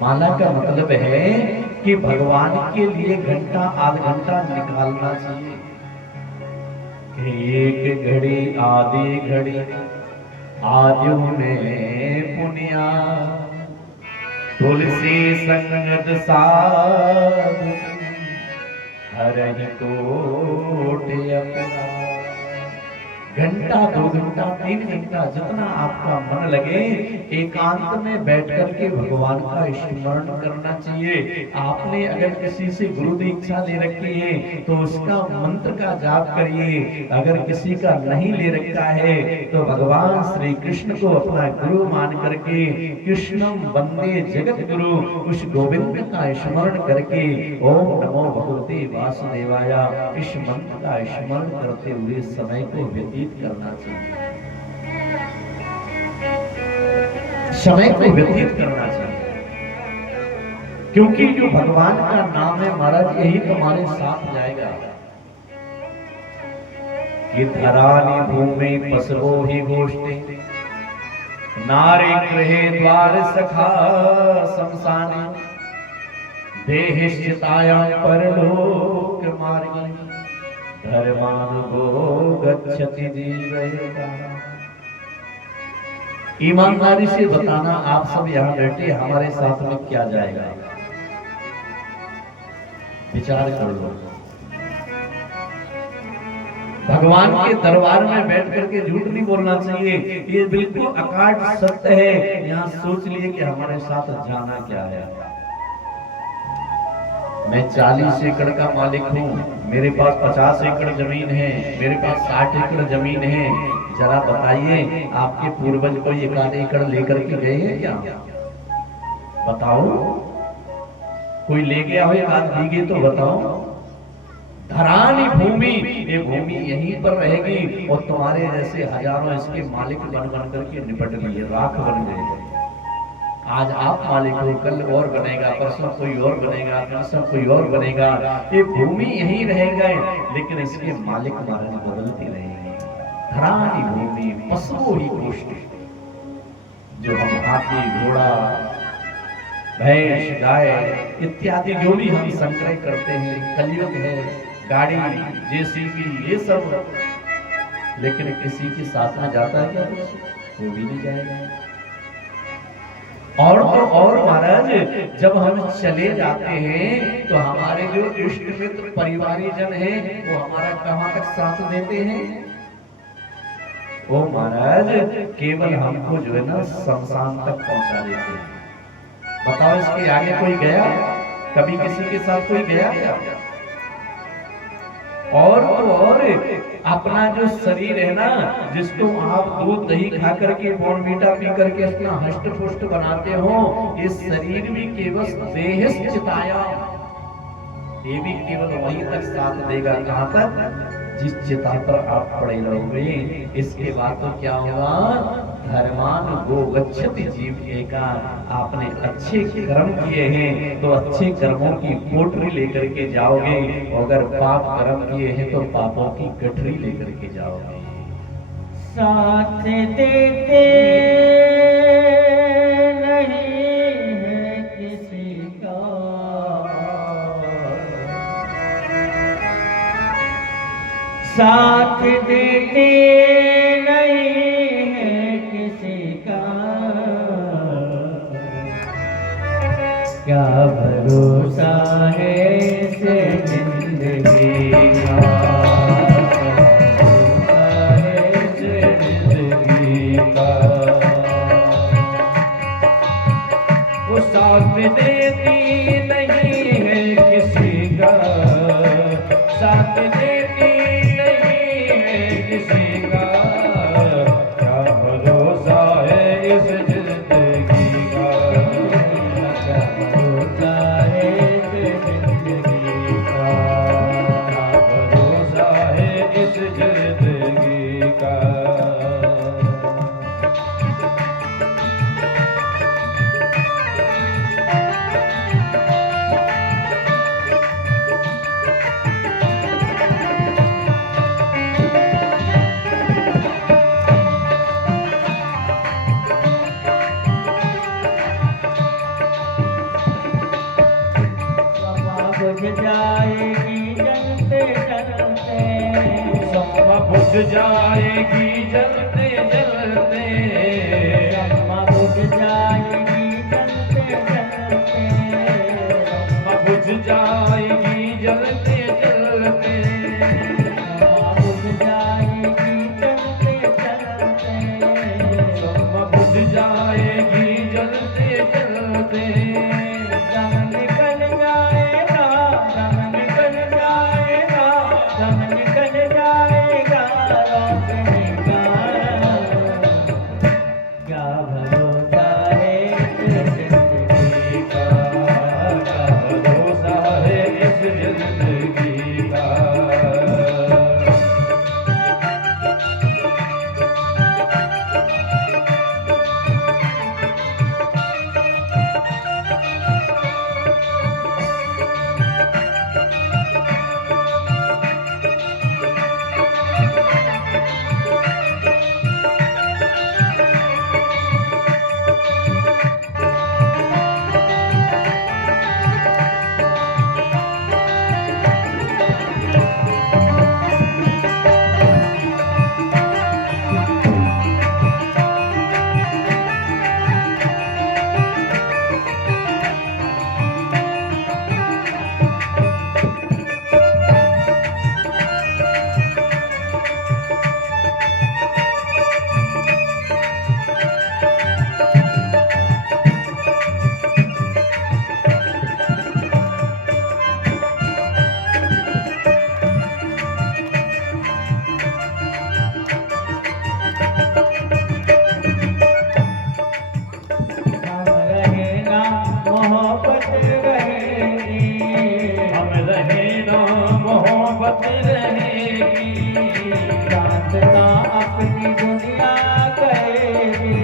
माला का मतलब है कि भगवान के लिए घंटा आध घंटा निकालना चाहिए कि एक घड़ी आधी घड़ी आजू में पुनिया तुलसी संगत साधु हरहि कोट अपराध। घंटा 2 घंटा 3 घंटा जितना आपका मन लगे एकांत में बैठ कर के भगवान का स्मरण करना चाहिए। आपने अगर किसी से गुरु दीक्षा ले रखी है तो उसका मंत्र का जाप करिए। अगर किसी का नहीं ले रखा है तो भगवान श्री कृष्ण को अपना गुरु मान करके कृष्णम वंदे जगत गुरु उस गोविंद का स्मरण करके ओम नमो भगवते वासुदेवाय इस मंत्र का स्मरण करते हुए समय को व्यतीत करना चाहिए। समय को व्यतीत करना चाहिए, क्योंकि जो भगवान का नाम है महाराज यही तुम्हारे साथ जाएगा। कि धरानी भूमि पसरो ही गोष्ठी नारी गृहे द्वार सखा शमशानी देहिश्चितायां परलोक मार्गी धर्मानुगो गच्छति जीवयता। ईमानदारी से बताना आप सब यहाँ बैठे हमारे साथ में क्या जाएगा, विचार कर लो। भगवान के दरबार में बैठ करके झूठ नहीं बोलना चाहिए, ये बिल्कुल अकाट सत्य है। यहाँ सोच लिए कि हमारे साथ जाना क्या है। मैं 40 एकड़ का मालिक हूँ, मेरे पास 50 एकड़ जमीन है, मेरे पास 60 एकड़ जमीन है। जरा बताइए आपके पूर्वज कोई 1 एकड़ लेकर के गए हैं क्या? बताओ, कोई ले गया हो 1 बीघे तो बताओ। धरानी भूमि, ये भूमि यहीं पर रहेगी और तुम्हारे जैसे हजारों इसके मालिक बन बन करके निपट लिए, राख बन गए। आज आप मालिक हो, कल और बनेगा, परसों कोई और बनेगा, परसों कोई और बनेगा। ये भूमि यहीं रहेगा, लेकिन इसके मालिक महाराज बदलते रहेंगे। धरानी भूमि पशुओं ही गोष्ठी, जो हम हाथी घोड़ा भैंस गाय इत्यादि जो भी हम संग्रह करते हैं, कलयुग है, गाड़ी जेसीबी ये सब, लेकिन किसी के साथ में जाता है क्या? वो भी नहीं जाएगा। और तो और महाराज जब हम चले जाते हैं तो हमारे जो इष्ट मित्र परिवारी जन हैं वो हमारा कहां तक साथ देते हैं? वो महाराज केवल हमको जो है ना शमशान तक पहुंचा देते हैं। बताओ, इसके आगे कोई गया? कभी किसी के साथ कोई गया क्या? और तो और अपना जो शरीर है ना, जिसको आप दूध दही खा करके बॉर्नवीटा पी करके अपना हष्ट पुष्ट बनाते हो, इस शरीर भी केवल देहिश्चिताया, ये भी केवल वहीं तक साथ देगा। कहां तक? जिस चिता पर आप पड़े रहोगे। इसके बाद तो क्या होगा? धर्मान गो गच्छति जीविका। आपने अच्छे कर्म किए हैं तो अच्छे कर्मों की पोटली लेकर के जाओगे, अगर पाप कर्म किए हैं तो पापों की गठरी लेकर के जाओगे। साथ देते नहीं है किसी का, साथ देते नहीं है किसी का, क्या भरोसा है इस जिंदगी का, वो साथ देती नहीं है किसी का, साथ देती नहीं है किसी का, क्या भरोसा है इस जिंदगी का, क्या भरोसा है इस जिंदगी का, क्या भरोसा है इस जिंदगी का। बुझ जाएगी जलते जलते, शम्मा बुझ जाएगी जलते जलते, शम्मा बुझ जाएगी जलते जलते, शम्मा बुझ जाएगी जलते जलते, बुझ जाएगी चलते चलते, क्षमा बुझ जाएगी जलते जलते, दम निकल जाएगा, दम निकल जाएगा, दम निकल जाएगा रोशनी का। क्या भरोसा है इस जिंदगी का, क्या भरोसा है इस जिंदगी का। हम रहेगा मोहब्बत रहेगी, हम रहे ना मोहब्बत रहेगी, दास्तां अपनी दुनिया कहेगी,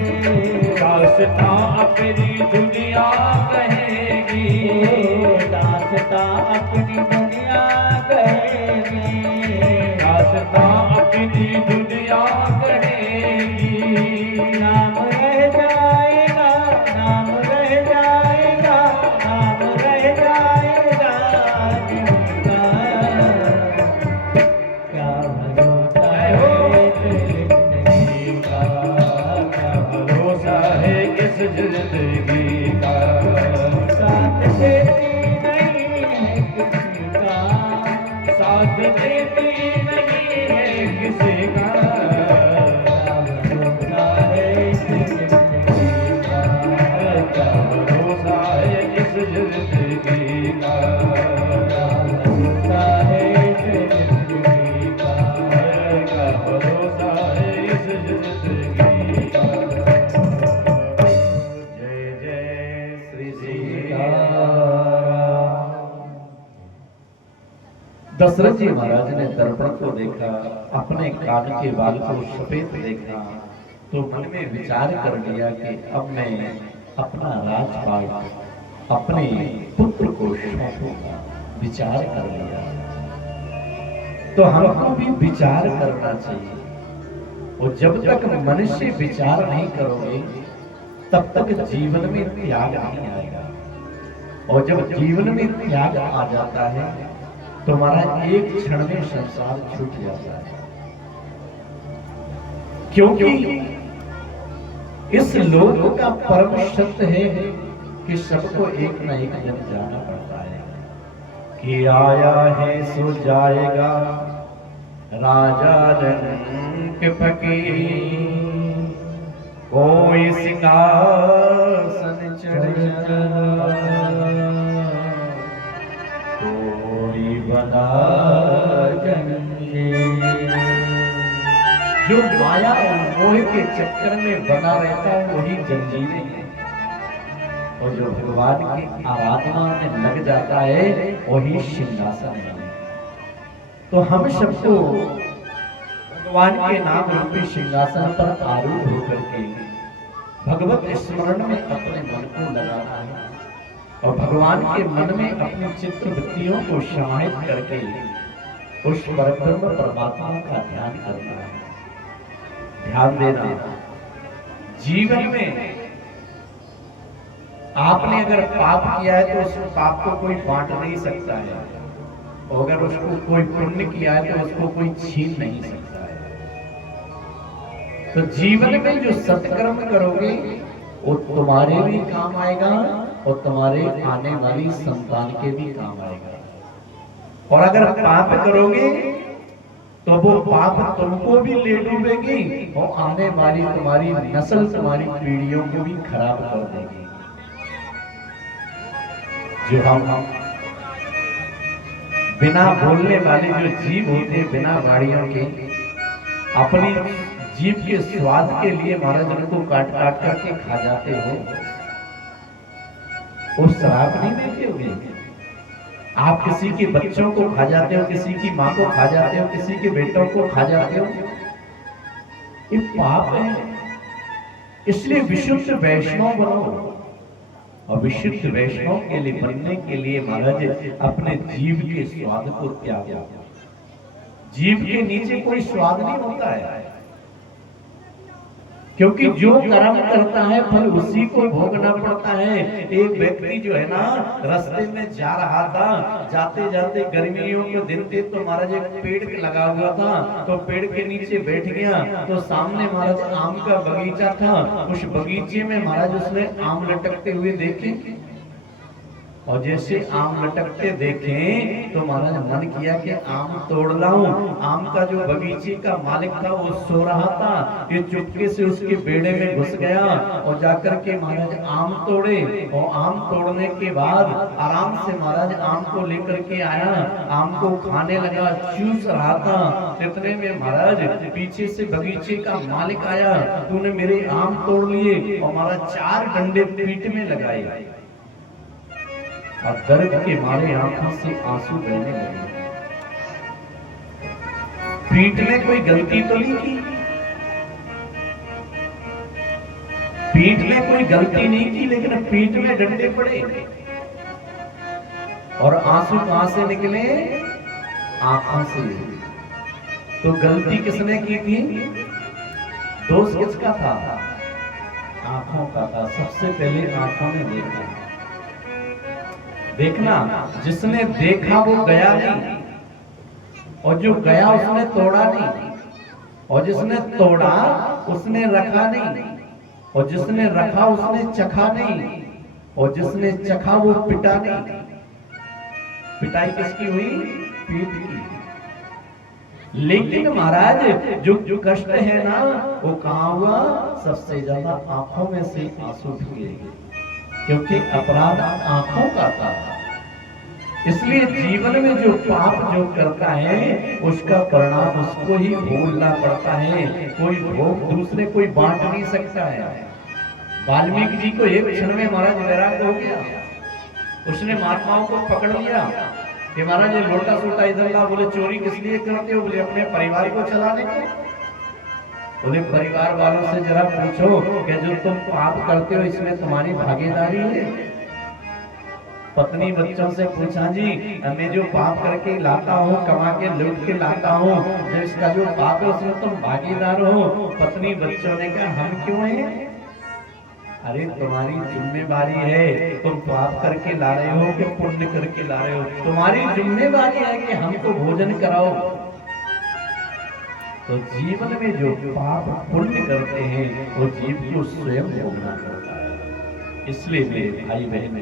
दास्तां अपनी दुनिया कहेगी, दास्तां अपनी दुनिया कहेगी, दास्तां अपनी दुनिया कहेगी। नाम रह जाएगा, नाम रह जाएगा, नाम रह जाएगा जिनका। क्या भरोसा है जिंदगी का, क्या भरोसा है इस जिंदगी का। साथ देती नहीं है किसी का, साथ देती नहीं है किसी का। क्या भरोसा है जिंदगी का, क्या भरोसा है इस जिंदगी का। क्या भरोसा है जिंदगी का। क्या भरोसा है इस जिंदगी का। जय जय श्री दशरथ जी महाराज ने दर्पण को देखा, अपने कान के बाल को सफेद देखा, तो मन में विचार कर लिया कि अब मैं अपना राजपाट अपने पुत्र को सौंपूंगा। विचार कर लिया। तो हमको भी विचार करना चाहिए, और जब तक मनुष्य विचार नहीं करोगे तब तक जीवन में त्याग नहीं आएगा, और जब जीवन में त्याग आ जाता है तुम्हारा एक क्षण में संसार छूट जाता है। क्योंकि इस लोक का परम सत्य है कि सबको एक न एक दिन जाना पड़ता है, कि आया है सो जाएगा राजा रंग फकीर, कोई सिंहासन चढ़ कोई बना जंजीर। जो माया और मोह के चक्कर में बना रहता है वही जंजीरें हैं, और जो भगवान की आराधना में लग जाता है वही सिंहासन है। तो हम सबको भगवान के नाम रूपी सिंहासन पर आरूढ़ होकर के भगवत स्मरण में अपने मन को लगाना है, और भगवान के मन में अपनी चित्त वृत्तियों को समाहित करके उस परब्रह्म परमात्मा का ध्यान करना है। ध्यान देना, जीवन में आपने अगर पाप किया है तो उस पाप को कोई बांट नहीं सकता है, और अगर उसको कोई पुण्य किया है तो उसको कोई छीन नहीं सकता है। तो जीवन में जो सत्कर्म करोगे वो तुम्हारे भी काम आएगा और तुम्हारे आने वाली संतान के भी काम आएगा, और अगर पाप करोगे तो वो पाप तुमको भी ले डूबेगी और आने वाली तुम्हारी नस्ल, तुम्हारी पीढ़ियों को भी खराब कर देगी। जो हम बिना बोलने वाले जो जीव होते हैं, बिना वाणियों के, अपनी जीभ के स्वाद के लिए महाराज उनको काट काट करके खा जाते हो, वो श्राप नहीं देते होंगे। आप किसी के बच्चों को खा जाते हो, किसी की माँ को खा जाते हो, किसी के बेटों को खा जाते हो, ये पाप है। इसलिए विशुद्ध वैष्णव बनो, और विशुद्ध वैष्णव के लिए बनने के लिए महाराज अपने जीव के स्वाद को त्यागो। जीव के नीचे कोई स्वाद नहीं होता है, क्योंकि जो कर्म करता है फल उसी को भोगना पड़ता है। एक व्यक्ति जो है ना, रास्ते में जा रहा था, जाते जाते गर्मियों के दिन थे, तो महाराज एक पेड़ लगा हुआ था, तो पेड़ के नीचे बैठ गया, तो सामने महाराज आम का बगीचा था। उस बगीचे में महाराज उसने आम लटकते हुए देखे, और जैसे आम लटकते देखे तो महाराज मन किया कि आम तोड़ लाऊं। आम का जो बगीचे का मालिक था वो सो रहा था, ये चुपके से उसके बेड़े में घुस गया और जाकर के महाराज आम तोड़े, और आम तोड़ने के बाद आराम से महाराज आम को लेकर के आया, आम को खाने लगा, चूस रहा था। इतने में महाराज पीछे से बगीचे का मालिक आया, तूने मेरे आम तोड़ लिए, और महाराज 4 डंडे पीठ में लगाए, और दर्द के मारे आंखों से आंसू बहने लगे। पीठ में कोई गलती तो नहीं की, पीठ में कोई गलती नहीं की, लेकिन पीठ में डंडे पड़े, और आंसू कहां से निकले? आंखों से। तो गलती किसने की थी? दोष किसका था? आंखों का था। सबसे पहले आंखों ने देखा। देखना, जिसने देखा वो गया नहीं, और जो गया उसने तोड़ा नहीं, और जिसने तोड़ा उसने रखा नहीं, और जिसने रखा उसने चखा नहीं, और जिसने चखा वो पिटा नहीं। पिटाई किसकी हुई? पीठ की। लेकिन महाराज जो कष्ट है ना, वो कहां हुआ? सबसे ज्यादा आंखों में से आंसू गिरे, क्योंकि अपराध आंखों का था। इसलिए जीवन में जो पाप जो करता है उसका परिणाम उसको ही भोगना पड़ता है। कोई भोग दूसरे कोई बांट नहीं सकता है। वाल्मीकि जी को एक क्षण में महाराज वैराग्य हो गया। उसने महात्माओं को पकड़ लिया कि महाराज ये लोटा सोटा इधर ला। बोले चोरी किस लिए करते हो? बोले अपने परिवार को चलाने को। बोले परिवार वालों से जरा पूछो कि जो तुम पाप करते हो इसमें तुम्हारी भागीदारी है? पत्नी बच्चों से पूछा, जी मैं जो पाप करके लाता हूँ, कमा के लूट के लाता हूँ, जो इसका जो पाप है उसमें तुम भागीदार हो? पत्नी बच्चों ने कहा, हम क्यों हैं? अरे तुम्हारी जिम्मेवारी है, तुम पाप करके ला रहे हो कि पुण्य करके ला रहे हो? तुम्हारी जिम्मेवारी है कि हमको भोजन कराओ। तो जीवन में जो पाप पुण्य करते हैं वो जीव को स्वयं भोगना पड़ता है। इसलिए मेरे भाई बहन,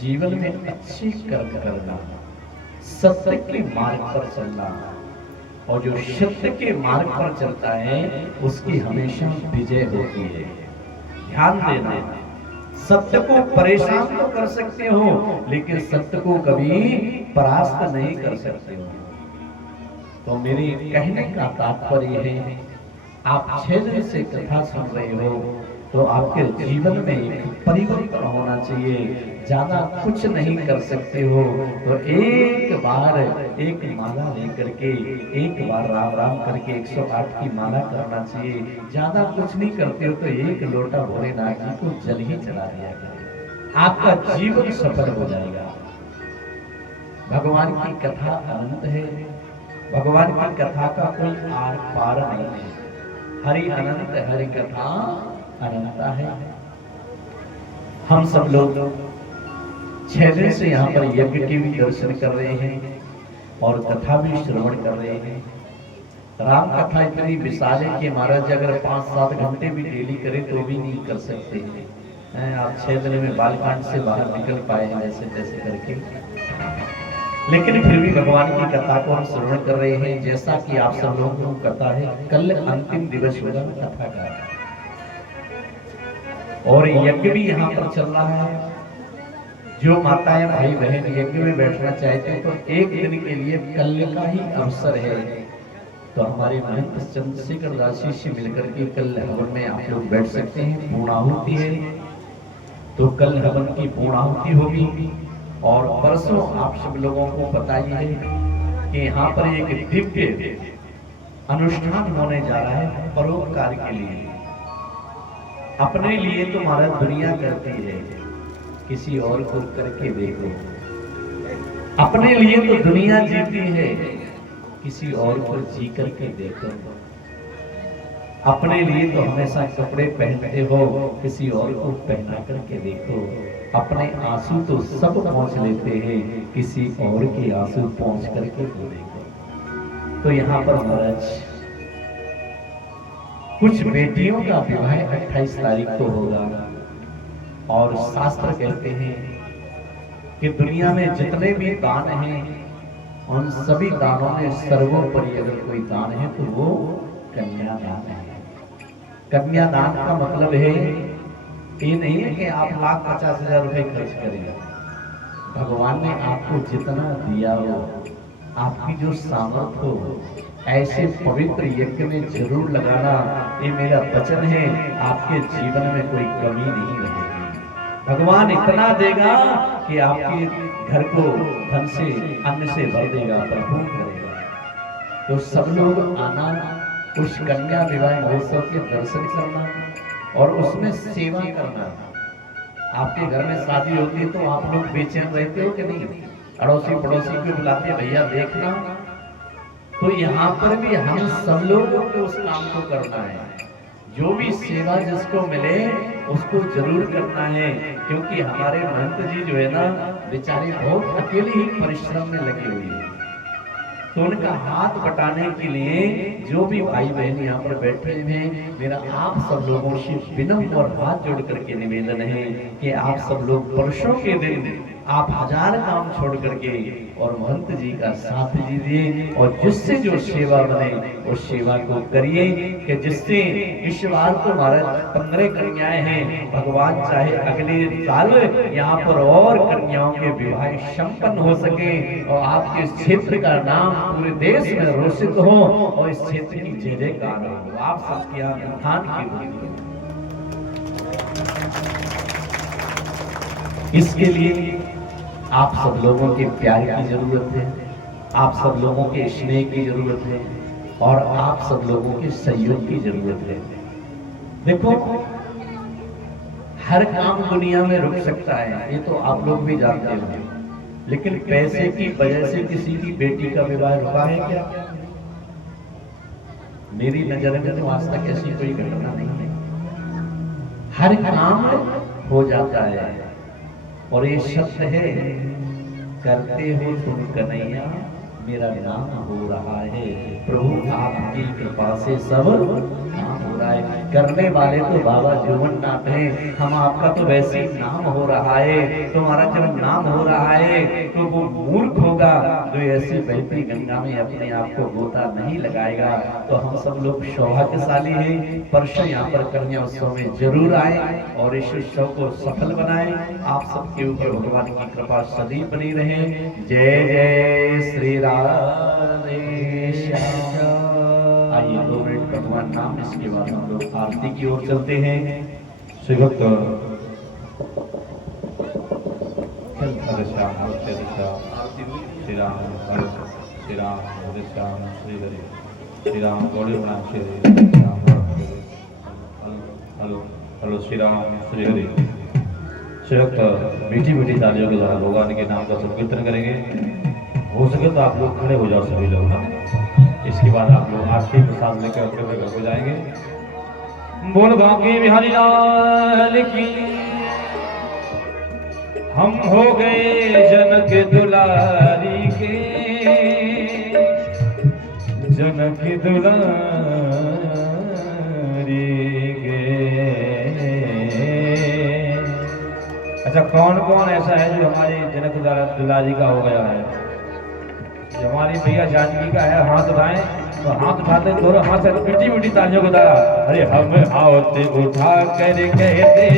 जीवन में अच्छी कर्म करना, सत्य के मार्ग पर चलना, और जो सत्य के मार्ग पर चलता है उसकी हमेशा विजय होती है। ध्यान देना, सत्य को परेशान तो कर सकते हो लेकिन सत्य को कभी परास्त नहीं कर सकते हो। तो मेरे कहने का तात्पर्य है, आप 6 दिन से कथा सुन रहे हो तो आपके जीवन में एक परिवर्तन होना चाहिए। ज्यादा कुछ नहीं कर सकते हो तो एक बार एक माला लेकर के, एक बार राम राम करके 108 की माला करना चाहिए। ज्यादा कुछ नहीं करते हो तो एक लोटा भोलेनाथ जी को जल ही चला दिया करें, आपका जीवन सफल हो जाएगा। भगवान की कथा अनंत है, भगवान की कथा का कोई आर पार नहीं है। हरि अनंत, हरि कथा अनंत है। हम सब लोग 6 दिन से यहाँ पर यज्ञ के भी दर्शन कर रहे हैं और कथा भी श्रवण कर रहे हैं। राम कथा इतनी विशाल है कि महाराज अगर 5-7 घंटे भी डेली करें तो भी नहीं कर सकते हैं। आप 6 दिन में बालकांड से बाहर निकल पाए हैं ऐसे तैसे करके। लेकिन फिर भी भगवान की कथा को हम श्रवण कर रहे हैं। जैसा कि आप सब लोगों को पता है, कल अंतिम दिवस होगा कथा का, और यज्ञ भी यहाँ पर चल रहा है। जो माताएं भाई बहन यज्ञ में बैठना चाहते हैं तो एक दिन के लिए कल का ही अवसर है, तो हमारे महंत चंद्रशेखर दास जी से मिलकर के कल हवन में आप लोग बैठ सकते हैं। पूर्णाहुति है तो कल हवन की पूर्णाहुति होगी। और परसों आप सब लोगों को पता ही है कि यहाँ पर एक दिव्य अनुष्ठान होने जा रहा है परोपकार के लिए। अपने लिए तो महाराज दुनिया करती है, किसी और को करके देखो। अपने लिए तो दुनिया जीती है, किसी और को जी करके देखो। अपने लिए तो हमेशा कपड़े पहनते हो, किसी और को पहना करके देखो। अपने आंसू तो सब पहुंच लेते हैं, किसी और के आंसू पहुंच करके तो देखो। तो यहाँ पर महाराज कुछ बेटियों का विवाह 28 तारीख को होगा, और शास्त्र कहते हैं कि दुनिया में जितने भी दान हैं उन सभी दानों में सर्वोपरि अगर कोई दान है तो वो कन्यादान है। कन्यादान का मतलब है ये नहीं है कि आप 1,50,000 रुपए खर्च करेंगे। भगवान ने आपको जितना दिया हो, आपकी जो सामर्थ्य हो, ऐसे पवित्र यज्ञ में जरूर लगाना। ये मेरा वचन है, आपके जीवन में कोई कमी नहीं रहेगी। भगवान इतना देगा कि आपके घर को धन से अन्न से भर देगा, भरपूर करेगा। तो सब लोग आना, उस कन्या विवाह महोत्सव के दर्शन करना और उसमें सेवा करना। आपके घर में शादी होती है तो आप लोग बेचैन रहते हो कि नहीं? अड़ोसी पड़ोसी को बुलाते हैं, भैया देखना। तो यहाँ पर भी हम सब लोगों को उस काम को करना है। जो भी सेवा जिसको मिले उसको जरूर करना है, क्योंकि हमारे महंत जी जो है ना, बेचारे बहुत अकेले ही परिश्रम में लगे हुए हैं। तो उनका हाथ बटाने के लिए जो भी भाई बहन यहाँ पर बैठे हैं, मेरा आप सब लोगों से विनम्र और हाथ जोड़ करके निवेदन है कि आप सब लोग वर्षों के दिन आप 1000 काम छोड़ करके और महंत जी का साथ दीजिए, और जिससे जो सेवा बने उस सेवा को करिए, कि जिससे इस बार तो महाराज 15 कन्याएं हैं। भगवान चाहे अगले साल यहाँ पर और कन्याओं के विवाह संपन्न हो सके, और आपके इस क्षेत्र का नाम पूरे देश में रोशित हो, और इस क्षेत्र की जय जयकार हो। आप सबके यहाँ धान की बुद्धि। इसके लिए आप सब लोगों के प्यार की जरूरत है, आप सब लोगों के स्नेह की जरूरत है, और आप सब लोगों के सहयोग की जरूरत है। देखो, हर काम दुनिया में रुक सकता है, ये तो आप लोग भी जानते हो, लेकिन पैसे की वजह से किसी की बेटी का विवाह रुका है क्या? मेरी नजर में तो आज तक ऐसी कोई घटना नहीं है। हर काम हो जाता है, और ये सत्य है, करते हो तुम कन्हैया, मेरा नाम हो रहा है। प्रभु आपकी कृपा से सब नाम हो रहा है। करने वाले तो बाबा जीवननाथ हैं, हम आपका तो वैसे ही नाम हो रहा है। तुम्हारा जब नाम हो रहा है तो वो मूर्ख होगा जो ऐसे बहती गंगा में अपने आप को गोता नहीं लगाएगा। तो हम सब लोग सौभाग्यशाली हैं। परसों यहाँ पर कन्या उत्सव में जरूर आए और इस उत्सव को सफल बनाएं। आप सबके ऊपर भगवान की कृपा सदैव बनी रहे। जय जय श्री राधे श्याम। आइए 2 मिनट भगवान नाम, इसके बाद हम लोग आरती की ओर चलते हैं। श्री भक्त हरे श्याम हरे श्याम, श्री राम हरे श्री राम हरे श्याम श्री हरे, श्री राम गौड़ी प्रणाम श्री हरे, हेलो हेलो श्री राम श्री हरे। श्री भक्त मीठी मीठी तालियों के द्वारा भगवान के नाम का संकीर्तन करेंगे। हो सके तो आप लोग खड़े हो जाओ सभी लोग ना। इसके बाद आप लोग आरती प्रसाद लेकर अपने घर को जाएंगे। बोल बांके बिहारी लाल की। हम हो गए जनक दुलारी के, जनक दुलारी के। अच्छा, कौन कौन ऐसा है जो हमारे जनक दुलारी का हो गया है? हमारी मैया जानकी का है, हाथ उठाएं तो हाथ उठाते दोनों हाथ से मीठी मीठी तालियों को दा। अरे हम आवते उठा कर कहते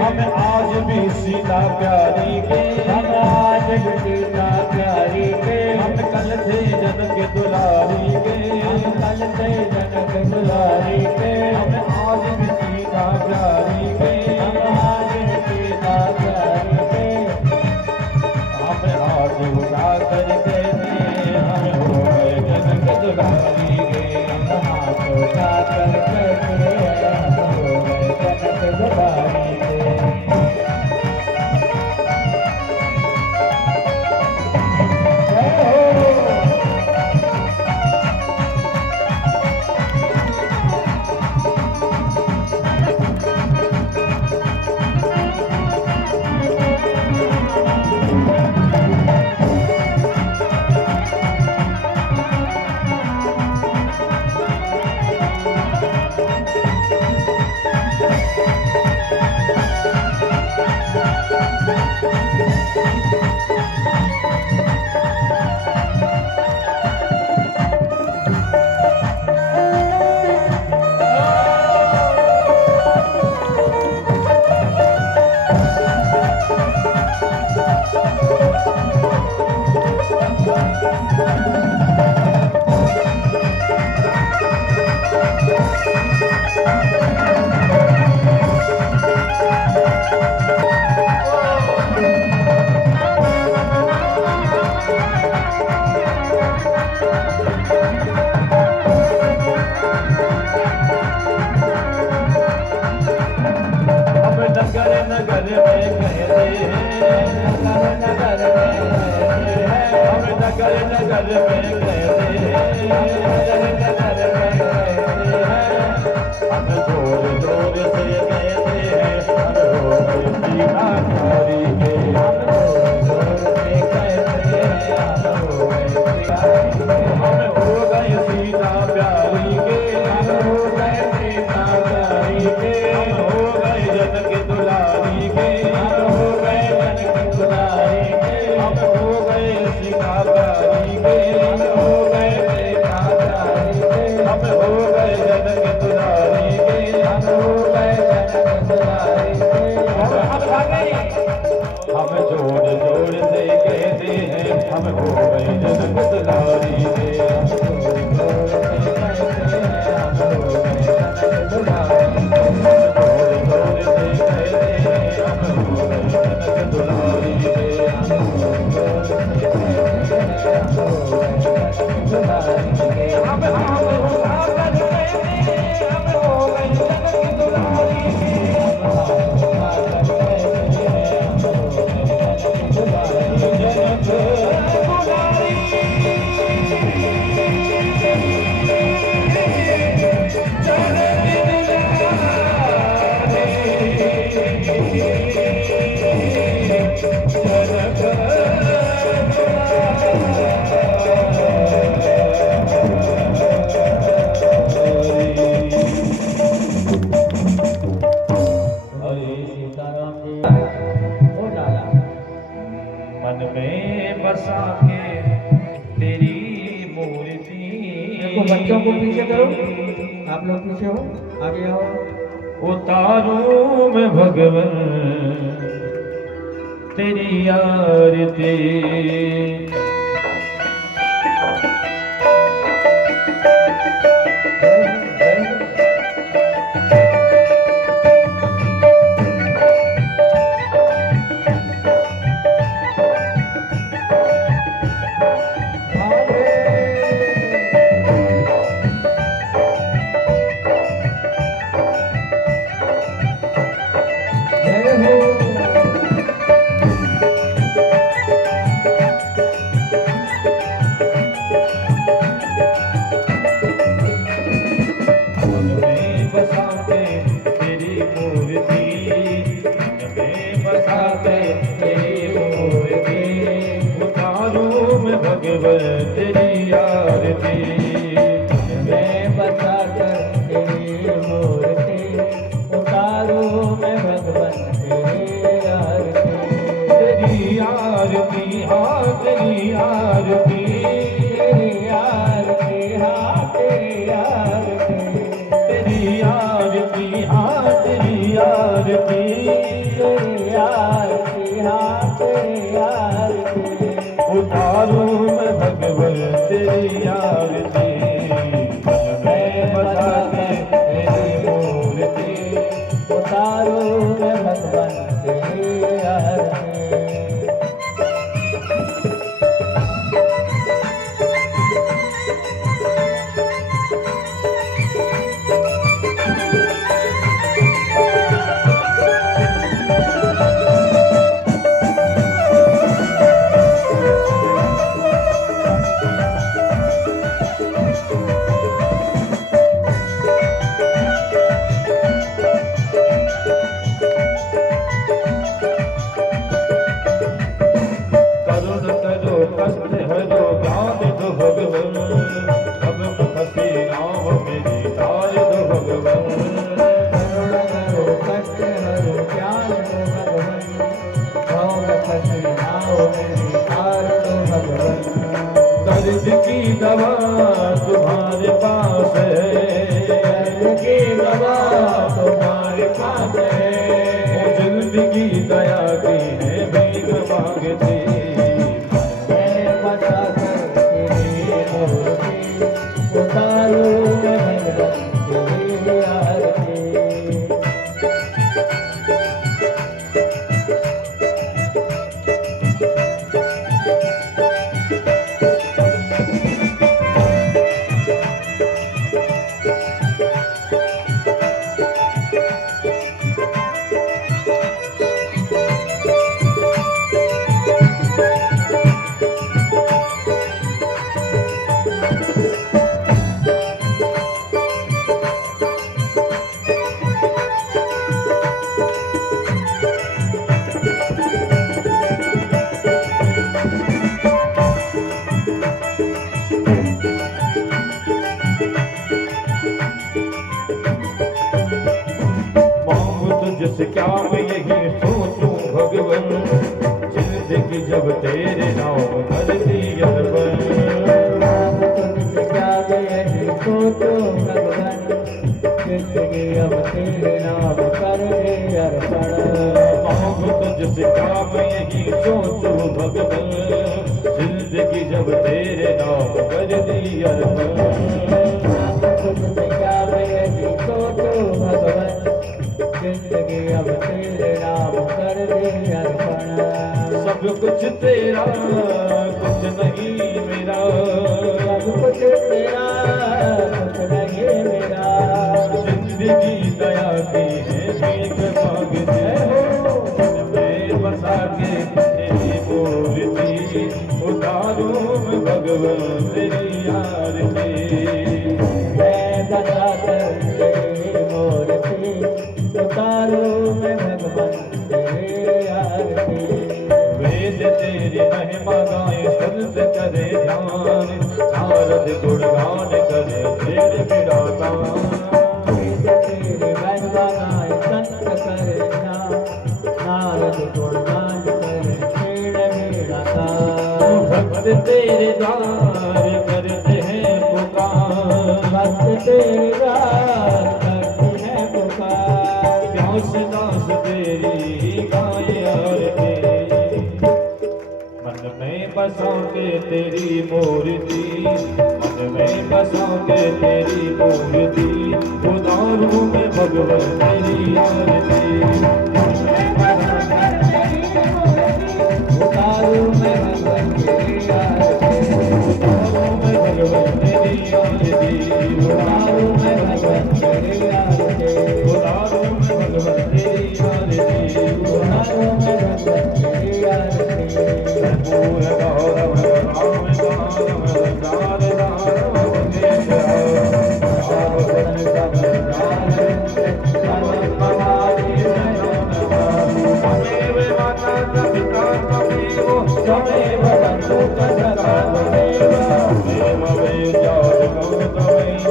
हम हो सीता प्यारी के, हम आज भी सीता प्यारी के, हम कल थे जनक दुलारी के, हम कल थे जनक दुलारी के, हम आज भी सीता प्यारी के, हम आज भी सीता प्यारी के, हम आज उड़ा कर कहते हम हो गए जनक दुलारी के, हम हाथ उठा कर कहते हम हो गए जनक दुलारी के। को पीछे करो, आप लोग पीछे हो, आगे आओ। उतारूं मैं भगवन तेरी आरती, तेरी आरती, मैं बता कर तेरी मूर्ति उतारूं मैं भगवन तेरी आरती। तेरी आरती हाँ तेरी आरती, तेरी आरती हाँ तेरी आरती, तेरी आरती हाँ तेरी आरती, तेरी आरती हाँ तेरी आरती। उतारूं मैं भगवन तेरी आरती, मैं बसा के तेरी मूर्ति, उतारूं मैं भगवन तेरी आरती। करुण करो कष्ट हरो ज्ञान दो भगवन, अब फंसी नाव मेरी तार दो भगवन। करुण करो कष्ट हरो ज्ञान दो भगवन, भव फंसी नाव मेरी तार दो भगवन। दर्द की दवा तुम्हारे पास है, दर्द की दवा तुम्हारे पास है, वो जिंदगी दया की है भीख मांगती। मैं बता कर तेरी मूर्ति उतारूं मैं भगवन तेरी आरती। तुझसे क्या मैं यही सोचूं भगवन, जिंदगी जब तेरे नाम कर दी अर्पण। तुझसे क्या मैं यही सोचूं भगवन, जिंदगी अब तेरे नाम कर दे अर्पण। तुझसे क्या मैं यही सोचूं भगवन, जिंदगी जब तेरे नाम कर दी अर्पण। तुझसे क्या मैं यही सोचूं भगवन, जिंदगी अब तेरे नाम कर दे अर्पण। सब कुछ तेरा कुछ नहीं मेरा, सब कुछ तेरा कुछ नहीं मेरा। जिंदगी दया की है भीख मांगते हो, मैं बसा के तेरी मूर्ति उतारूं मैं भगवन तेरी आरती। मैं बता कर तेरी मूर्ति उतारूं मैं भगवन तेरी आरती। वेद तेरी महिमा गाए संत करे ध्यान, नारद गुणगान करे तेरे विराता। वेद तेरी महिमा गाए संत करे ध्यान, नारद गुणगान करे तेरे विराता। भक्त तेरे द्वार करते हैं पुकार, तेरी रात करती है पुकार। प्यास दास तेरी गाय आरती, मन में बसाओगे तेरी मूर्ति, मन में बसाओगे तेरी मूर्ति, उदारों में भगवान तेरी आरती, उतारू में भगवान तेरी आरती, उदारों में भगवान तेरी आरती, उतारू में भगवान तेरी आरती, उदारों में भगवान तेरी आरती, उतारू में भगवान तेरी आरती। पूर्ण गौरव राम राम दार दार तमेव माता पिता तमेव, तमेव बन्धु सखा तमेव, तमेव वेद्यादिकं तमेव,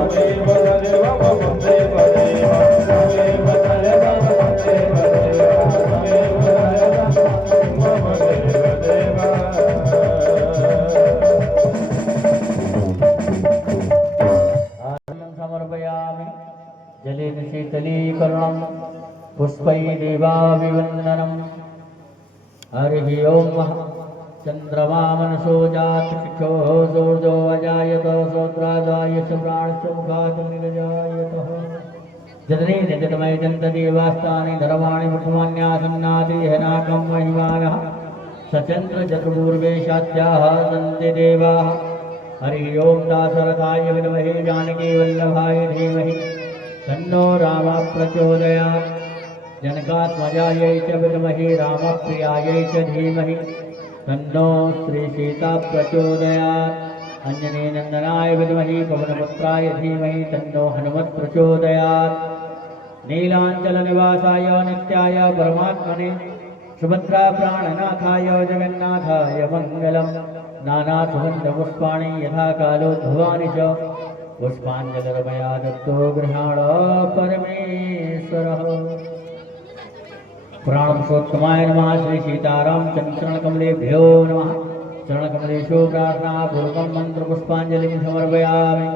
तमेव सर्वं तमेव देव, तमेव सर्वं तमेव देव, तमेव सर्वं मम देव देव। आसनं समर्पयामि जलेन शीतलीकरणं पुष्पैरेवाभिवन्दनं। हरिः ओं। चन्द्रमा मनसो जातशिक्षोः सूर्यो अजायत श्रोत्रादाय च प्राणस्य मुखात् निरजायतः। जदने निजतमय जन्तदेवास्तानि धर्माणि वर्तमान्यासन्नादिहनाकं महिमानः। सचन्द्र चतुर्पूर्वेशाद्याः सन्ति देवाः। हरिः ओं दाशरथाय विद्महे जानकीवल्लभाय धीमहि तन्नो रामः प्रचोदयात्। जनकात्मजायै च विद्महे रामप्रियायै च धीमहि तन्नो श्रीसीता प्रचोदयात्। अंजनीनन्दनाय विद्महे पवनपुत्राय धीमहि तन्नो हनुमत् प्रचोदयात्। नीलाञ्चलनिवासाय नित्याय परमात्मने सुभद्रा प्राणनाथाय जगन्नाथाय मङ्गलम्। नानासुगन्धपुष्पाणि यथा कालोद्भवानि च पुष्पाञ्जलिर्मया दत्तो गृहाण परमेश्वरः। पुराणपुरुषोत्तमाय नमः। श्री सीतारामचन्द्र चरणकमलेभ्यो नमः। चरणकमलेषु प्रार्थनापूर्वकं मन्त्रपुष्पाञ्जलिं समर्पयामि।